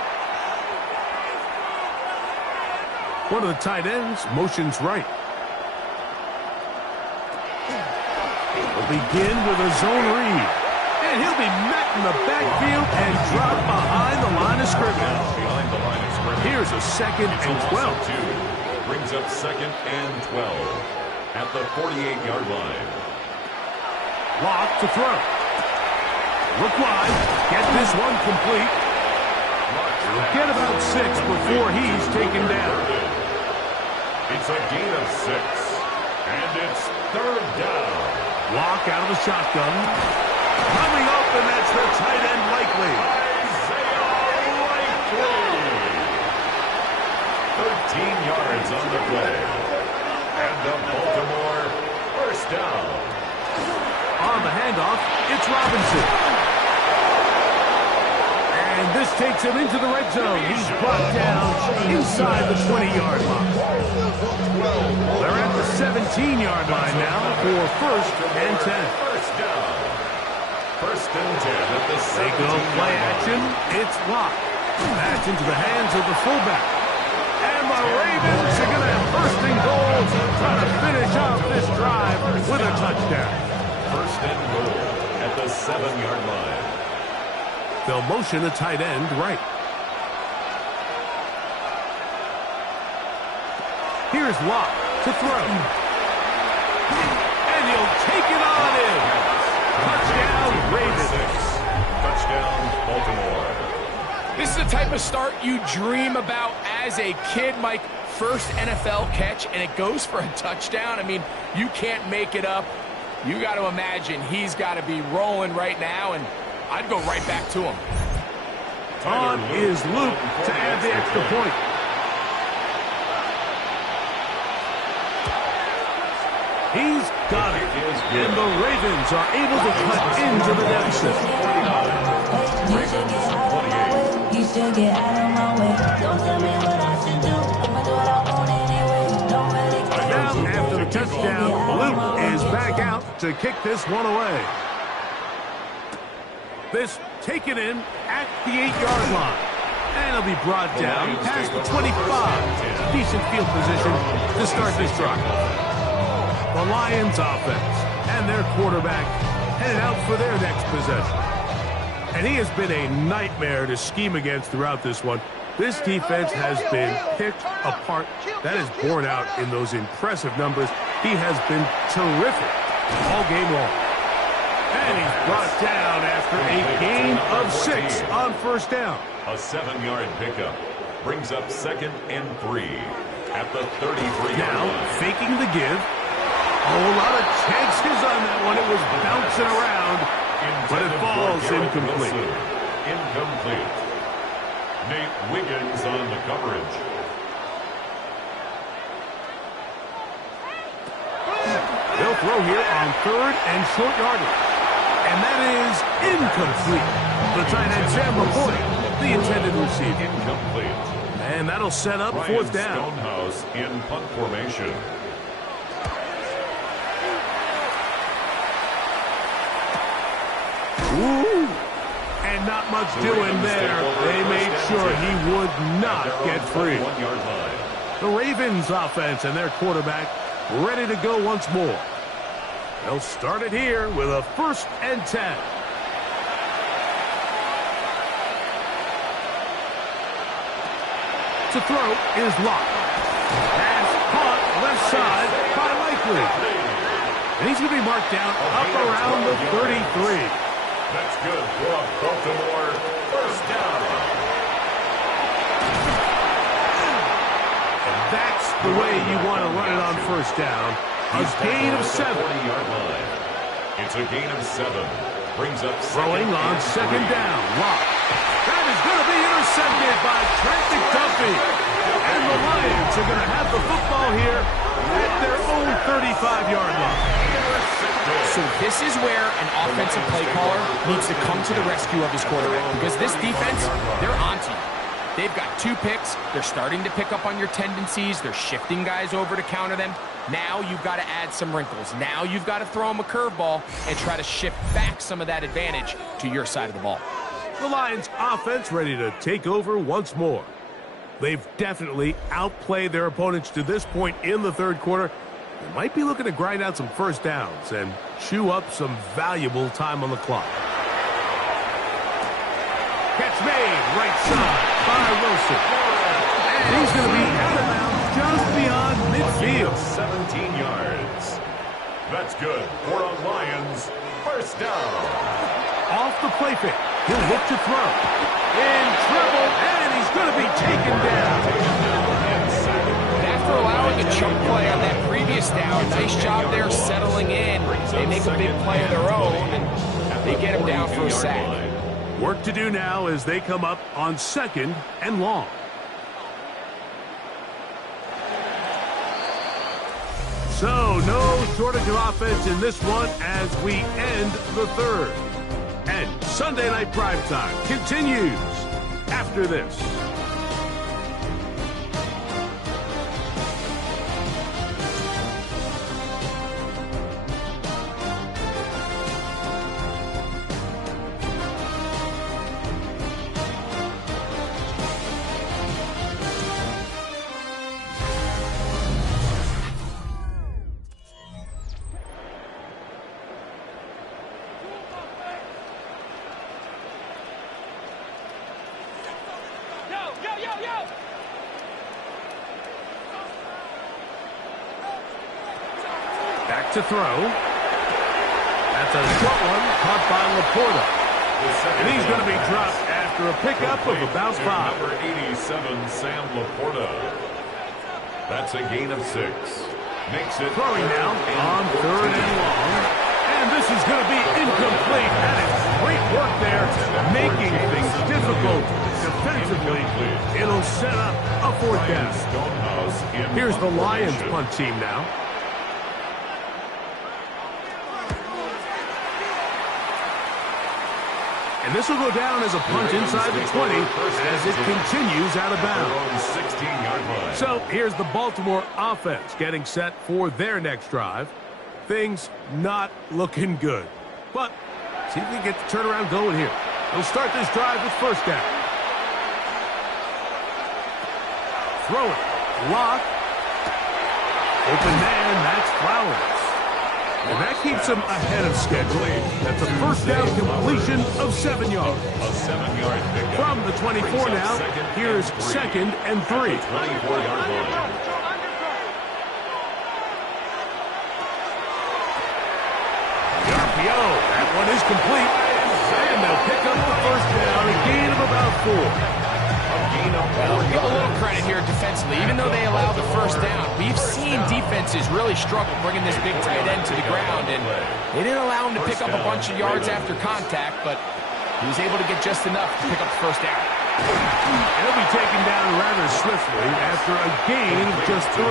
One of the tight ends motions right. We'll begin with a zone read. And he'll be met in the backfield and dropped behind the line of scrimmage. Here's a second and 12. Brings up second and 12 at the 48-yard line. Lock to throw. Look wide. Get this one complete. He'll get about 6 before he's taken down. It's a gain of 6, and it's third down. Lock out of the shotgun. Coming open, that's the tight end Likely. Isaiah Likely. 13 yards on the play. And the Baltimore first down. On the handoff, it's Robinson. And this takes him into the red zone. He's brought down inside the 20-yard line. They're at the 17-yard line now for first and 10. First down. First and 10 at the 17-yard line. They go play action. It's locked. That's into the hands of the fullback. And the Ravens are going to have first and goal, trying to finish off this drive with a touchdown. First and goal at the 7-yard line. They'll motion a tight end right. Here's Locke to throw. And he'll take it on in. Touchdown, Ravens. Touchdown, Baltimore. This is the type of start you dream about as a kid, Mike. First NFL catch, and it goes for a touchdown. I mean, you can't make it up. You got to imagine he's got to be rolling right now, and I'd go right back to him. On is Luke to add the extra point. He's got it. And the Ravens are able to cut into the deficit. You should get out of my way. Don't tell me what I should do. I'ma do what I want anyway. Don't really care. Now, after the touchdown, Luke is back out to kick this one away. This taken in at the 8-yard line. And it'll be brought down past the 25. Decent field position to start this drive. The Lions offense and their quarterback headed out for their next possession. And he has been a nightmare to scheme against throughout this one. This defense has been picked apart. That is borne out in those impressive numbers. He has been terrific all game long. And he's brought down after a gain of 6 on first down. A 7-yard pickup brings up second and 3 at the 33-yard Now, line. faking the give. A whole lot of chances on that one. It was bouncing around, but it falls incomplete. Incomplete. Nate Wiggins on the coverage. They'll throw here on 3rd and short yardage. And that is incomplete. The tight end Sam reporting the intended receiver. Incomplete. And that'll set up 4th down. Stonehouse in punt formation. Ooh. And not much doing there. They made sure he would not get free. 1-yard line. The Ravens offense and their quarterback ready to go once more. They'll start it here with a 1st and 10. To throw is Locke. Pass caught left side by Likely. And he's going to be marked down up around the 33. That's good for a Baltimore 1st down. And that's the way you want to run it on 1st down. A gain of 7. 40-yard line. It's a gain of 7. Brings up Throwing on 2nd down. Locke. That is going to be intercepted by Trent McDuffie. And the Lions are going to have the football here at their own 35-yard line. So this is where an offensive play caller needs to come to the rescue of his quarterback, because this defense, they're onto you. They've got 2 picks. They're starting to pick up on your tendencies. They're shifting guys over to counter them. Now you've got to add some wrinkles. Now you've got to throw them a curveball and try to shift back some of that advantage to your side of the ball. The Lions offense ready to take over once more. They've definitely outplayed their opponents to this point in the 3rd quarter. They might be looking to grind out some 1st downs and chew up some valuable time on the clock. Catch made right side by Wilson. And he's going to be out of bounds just beyond midfield. 17 yards. That's good for a Lions 1st down. Off the play fake. He'll look to throw. In trouble, and he's going to be taken down. After allowing a chunk play on that previous down, nice job there settling in. They make a big play of their own, and they get him down for a sack. Work to do now as they come up on 2nd and long. So, no shortage of offense in this one as we end the 3rd. And Sunday Night Primetime continues after this. Back to throw. That's a short one caught by Laporta. And he's going to be dropped after a pickup of about 5. Number 87, Sam Laporta. That's a gain of 6. Makes it throwing now on 3rd and long. And this is going to be incomplete. That is great work there, making things difficult defensively. It'll set up a 4th down. Here's the Lions punt team now. And this will go down as a punt inside the 20 as it continues out of bounds. 16-yard line. So here's the Baltimore offense getting set for their next drive. Things not looking good. But see if we can get the turnaround going here. They'll start this drive with 1st down. Throw it. Lock. Open man, that's Flowers. And that keeps him ahead of schedule. That's a 1st down completion of 7 yards. A 7-yard pickup. From the 24 now, here's 2nd and 3. 24-yard line. The RPO, that one is complete. And they'll pick up the 1st down, a gain of about 4. Well, give a little credit here defensively. Even though they allowed the 1st down, we've seen defenses really struggle bringing this big tight end to the ground, and they didn't allow him to pick up a bunch of yards after contact, but he was able to get just enough to pick up the 1st down. And he'll be taken down rather swiftly after a gain of just 3.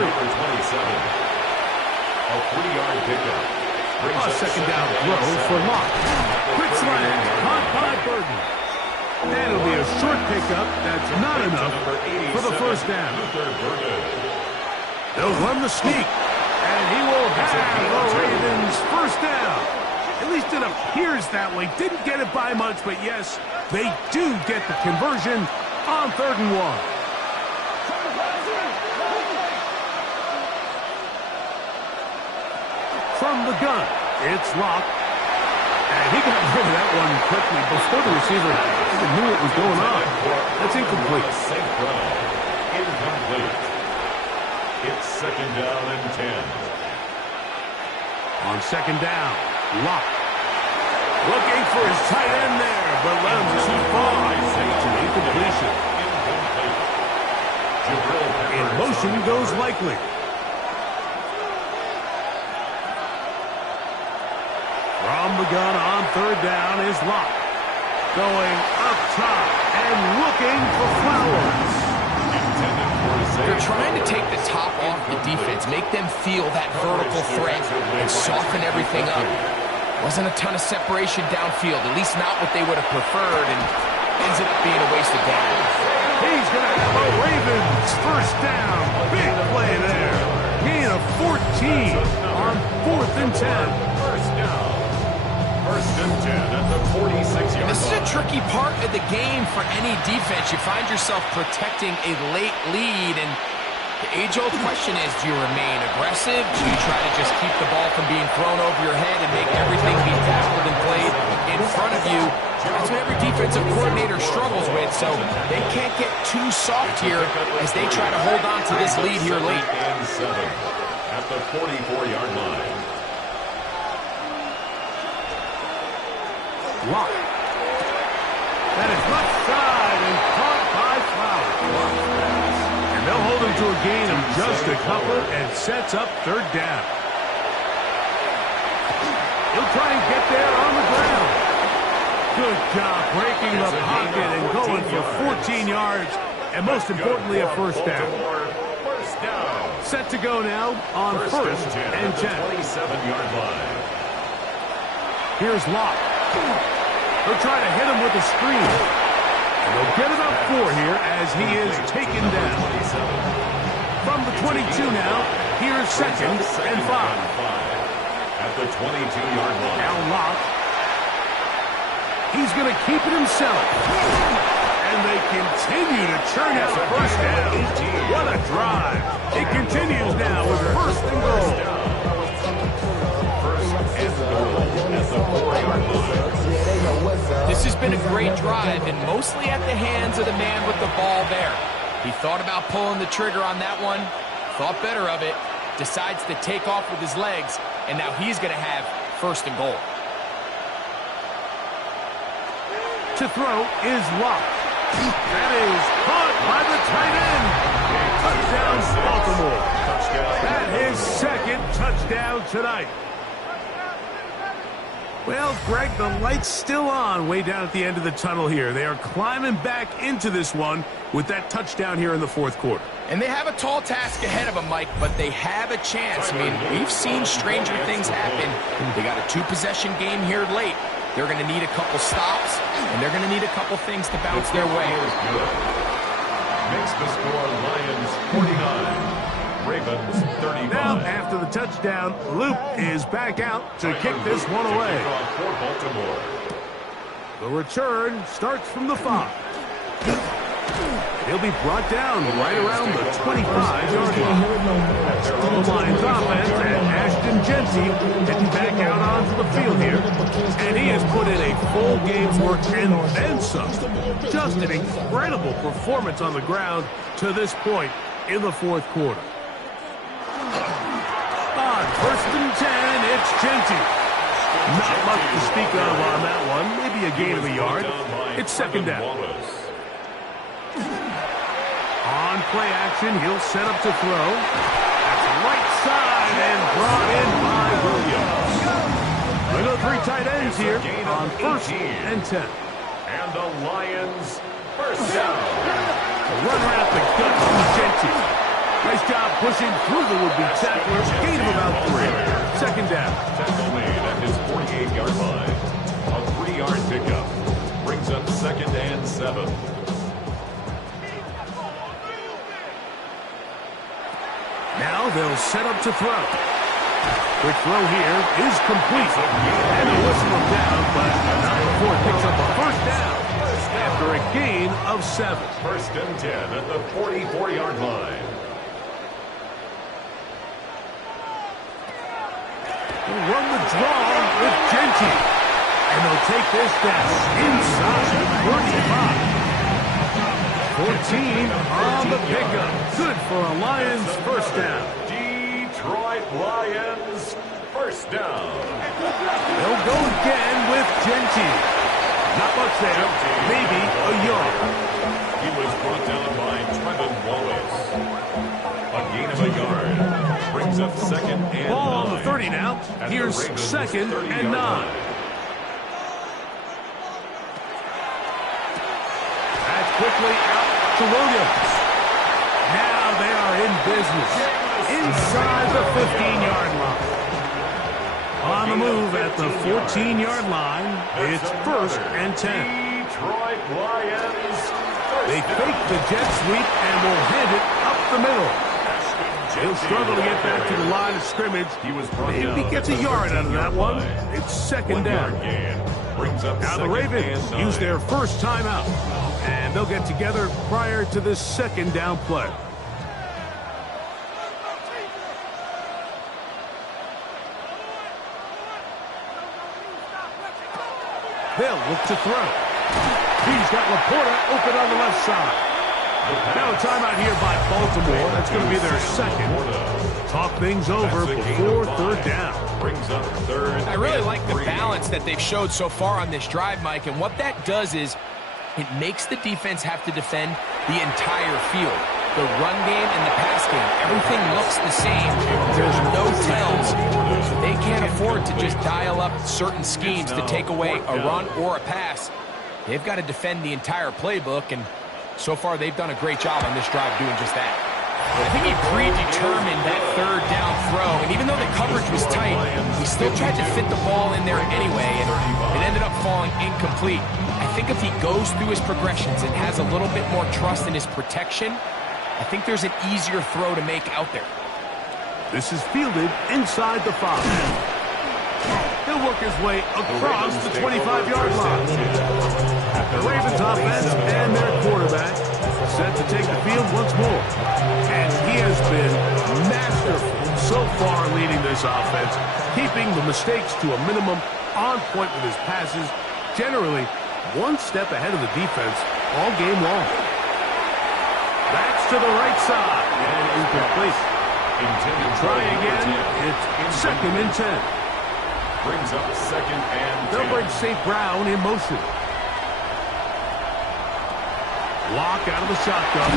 A 3-yard pickup. A second down throw for Locke. Quick slant, caught by Burton. And it'll be a short pickup. That's not enough for the first down. They'll run the sneak. And he will have the Ravens first down. At least it appears that way. Didn't get it by much, but yes, they do get the conversion on 3rd and 1. From the gun, it's Locke. And he got rid of that one quickly before the receiver even knew what was going on. That's incomplete. Incomplete. It's 2nd down and 10. On 2nd down, Locke. Looking for his tight end there, but runs too far. It's an incompletion. In motion goes Likely. From the gun on 3rd down is Locke. Going up top and looking for Flowers. They're trying to take the top off the defense, make them feel that vertical threat, and soften everything up. Wasn't a ton of separation downfield, at least not what they would have preferred, and ends up being a waste of down. He's going to have a Ravens first down. Big play there. Gain of 14 on 4th and 10. First down. 1st and 10 at the 46-yard line. This is a tricky part of the game for any defense. You find yourself protecting a late lead, and the age-old question is, do you remain aggressive? Do you try to just keep the ball from being thrown over your head and make everything be tackled and played in front of you? That's what every defensive coordinator struggles with, so they can't get too soft here as they try to hold on to this lead here late. And 7 at the 44-yard line. Locke. That is left side and caught by Flowers. And they'll hold him to a gain of just a couple and sets up 3rd down. He'll try and get there on the ground. Good job breaking the pocket and going for 14 yards, and most importantly, a first down. Set to go now on 1st and 10. 27-yard line. Here's Locke. They'll try to hit him with a screen. And they'll get about 4 here as he is taken down. From the 22 now, here's 2nd and 5. At the 22-yard line. Now Locke. He's going to keep it himself. And they continue to churn out first down. What a drive. It continues now with 1st and goal. This has been a great drive, and mostly at the hands of the man with the ball there. He thought about pulling the trigger on that one, thought better of it, decides to take off with his legs, and now he's going to have 1st and goal. To throw is Locke. That is caught by the tight end. Touchdown, Baltimore. That is 2nd touchdown tonight. Well, Greg, the light's still on way down at the end of the tunnel here. They are climbing back into this one with that touchdown here in the 4th quarter. And they have a tall task ahead of them, Mike, but they have a chance. I mean, we've seen stranger things happen. They got a 2-possession game here late. They're going to need a couple stops, and they're going to need a couple things to bounce their way. Makes the score Lions 49. Ravens 35. Now, after the touchdown, Luke is back out to kick this one away. The return starts from the 5. He'll be brought down right around the 25-yard line. The Lions offense and Ashton Genty heading back out onto the field here. And he has put in a full game's work and then some. Just an incredible performance on the ground to this point in the 4th quarter. On 1st and 10, it's Genty. Not much to speak of on that one. Maybe a gain of a yard. It's 2nd down. On play action, he'll set up to throw. That's right side and brought in by Williams. We go 3 tight ends here on 1st and 10. And the Lions first down. A run right up the gut from Genty. Nice job pushing through the would-be tackler. Gain of about 3. Second down. Tackle made at his 48-yard line. A 3-yard pickup. Brings up 2nd and 7. Now they'll set up to throw. Quick throw here is complete. And a whistle him down, but not before it picks up a first down after a gain of 7. 1st and 10 at the 44-yard line. He'll run the draw with Genty. And they'll take this down inside 35. 14 on the pickup. Good for a Lions first down. Detroit Lions first down. They'll go again with Genty. Not much there. Maybe a yard. He was brought down by Trevin Wallace. A gain of a yard. Brings up 2nd and 9. Ball on the 30 now. Here's 2nd and 9. That's quickly out to Williams. Now they are in business. Inside the 15-yard line. On the move at the 14-yard line. It's 1st and 10. Detroit Lions. They fake the jet sweep and will hand it up the middle. They'll struggle to get back to the line of scrimmage. Maybe he gets a yard out of that one. It's 2nd down. Now the Ravens use their first timeout. And they'll get together prior to this 2nd down play. They'll look to throw. He's got Laporta open on the left side. Now a timeout here by Baltimore. That's going to be their 2nd. Talk things over before 3rd down. Brings up 3rd. I really like the balance that they've showed so far on this drive, Mike, and what that does is it makes the defense have to defend the entire field. The run game and the pass game, everything looks the same. There's no tells. They can't afford to just dial up certain schemes to take away a run or a pass. They've got to defend the entire playbook, and so far they've done a great job on this drive doing just that. I think he predetermined that 3rd down throw, and even though the coverage was tight, he still tried to fit the ball in there anyway, and it ended up falling incomplete. I think if he goes through his progressions and has a little bit more trust in his protection, I think there's an easier throw to make out there. This is fielded inside the 5. He'll work his way across the 25-yard line. The Ravens offense and their quarterback set to take the field once more. And he has been masterful so far leading this offense, keeping the mistakes to a minimum, on point with his passes, generally one step ahead of the defense all game long. That's to the right side and incomplete. Try again. It's 2nd and 10. Brings up 2nd and 10. They'll bring St. Brown in motion. Lock out of the shotgun.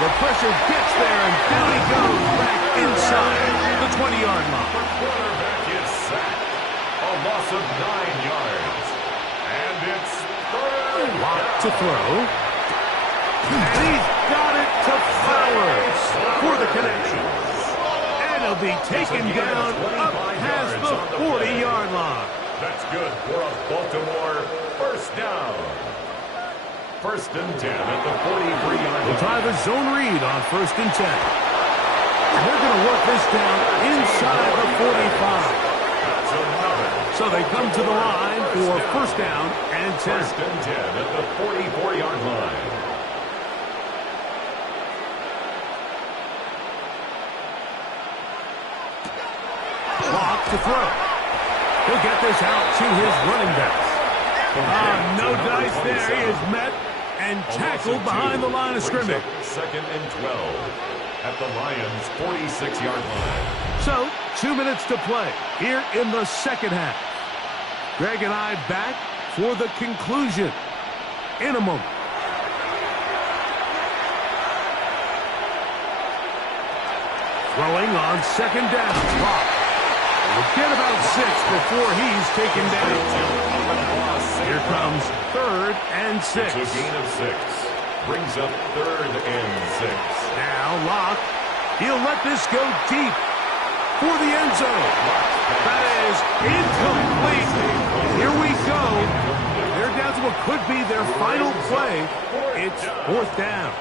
The pressure gets there, and down he goes back inside the 20-yard line. The quarterback is sacked. A loss of 9 yards. And it's 3rd. Lock to throw. And he's got it to Flowers for the connection. And he'll be taken down up past the 40-yard line. That's good for a Baltimore first down. 1st and 10 at the 43-yard line. They'll try the zone read on 1st and 10. And they're going to work this down inside the 45. So they come to the line for 1st down and 10. 1st and 10 at the 44-yard line. Lock to throw. He'll get this out to his running back. No dice there. He is met and tackled behind the line of scrimmage. 2nd and 12 at the Lions' 46-yard line. So, 2 minutes to play here in the 2nd half. Greg and I back for the conclusion in a moment. Throwing on 2nd down. Lock. We'll get about 6 before he's taken down. Here comes 3rd and 6. It's a gain of 6. Brings up 3rd and 6. Now Lock He'll let this go deep for the end zone. That is incomplete. Here we go. They're down to what could be their final play. It's 4th down.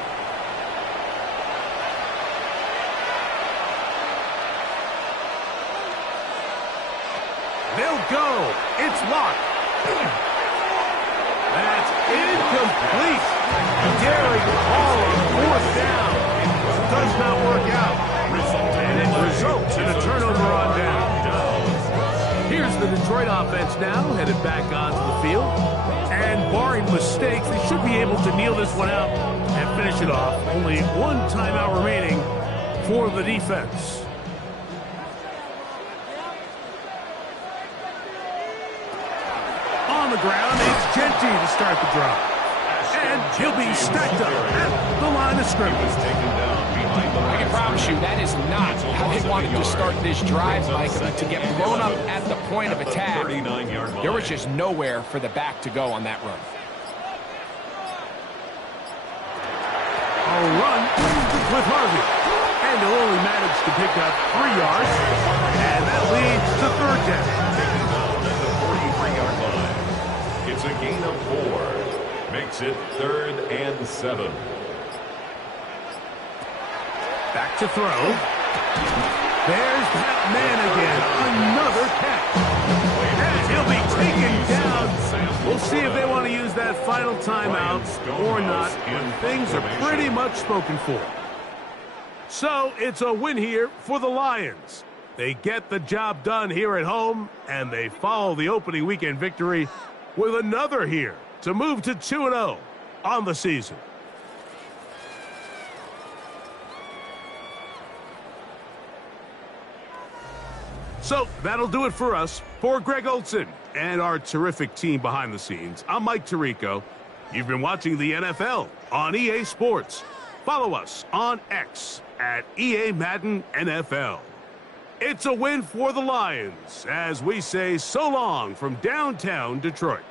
They'll go. It's locked. That's incomplete. Daring call on 4th down. Does not work out. And it results in a turnover on down. Here's the Detroit offense now, headed back onto the field. And barring mistakes, they should be able to kneel this one out and finish it off. Only one timeout remaining for the defense. On the ground, it's Genty to start the drive. And he'll be stacked up at the line of scrimmage. I can promise you that is not how they wanted to start this drive, Mike. To get blown up at the point of attack, there was just nowhere for the back to go on that run. A run with Harvey. And he'll only manage to pick up 3 yards. And that leads to 3rd down. At the 43-yard line. It's a gain of 4. Makes it 3rd and 7. Back to throw. There's that man again. Another catch. And he'll be taken down. We'll see if they want to use that final timeout or not. But things are pretty much spoken for. So it's a win here for the Lions. They get the job done here at home, and they follow the opening weekend victory with another here to move to 2-0 on the season. So that'll do it for us. For Greg Olson and our terrific team behind the scenes, I'm Mike Tirico. You've been watching the NFL on EA Sports. Follow us on X at EA Madden NFL. It's a win for the Lions as we say so long from downtown Detroit.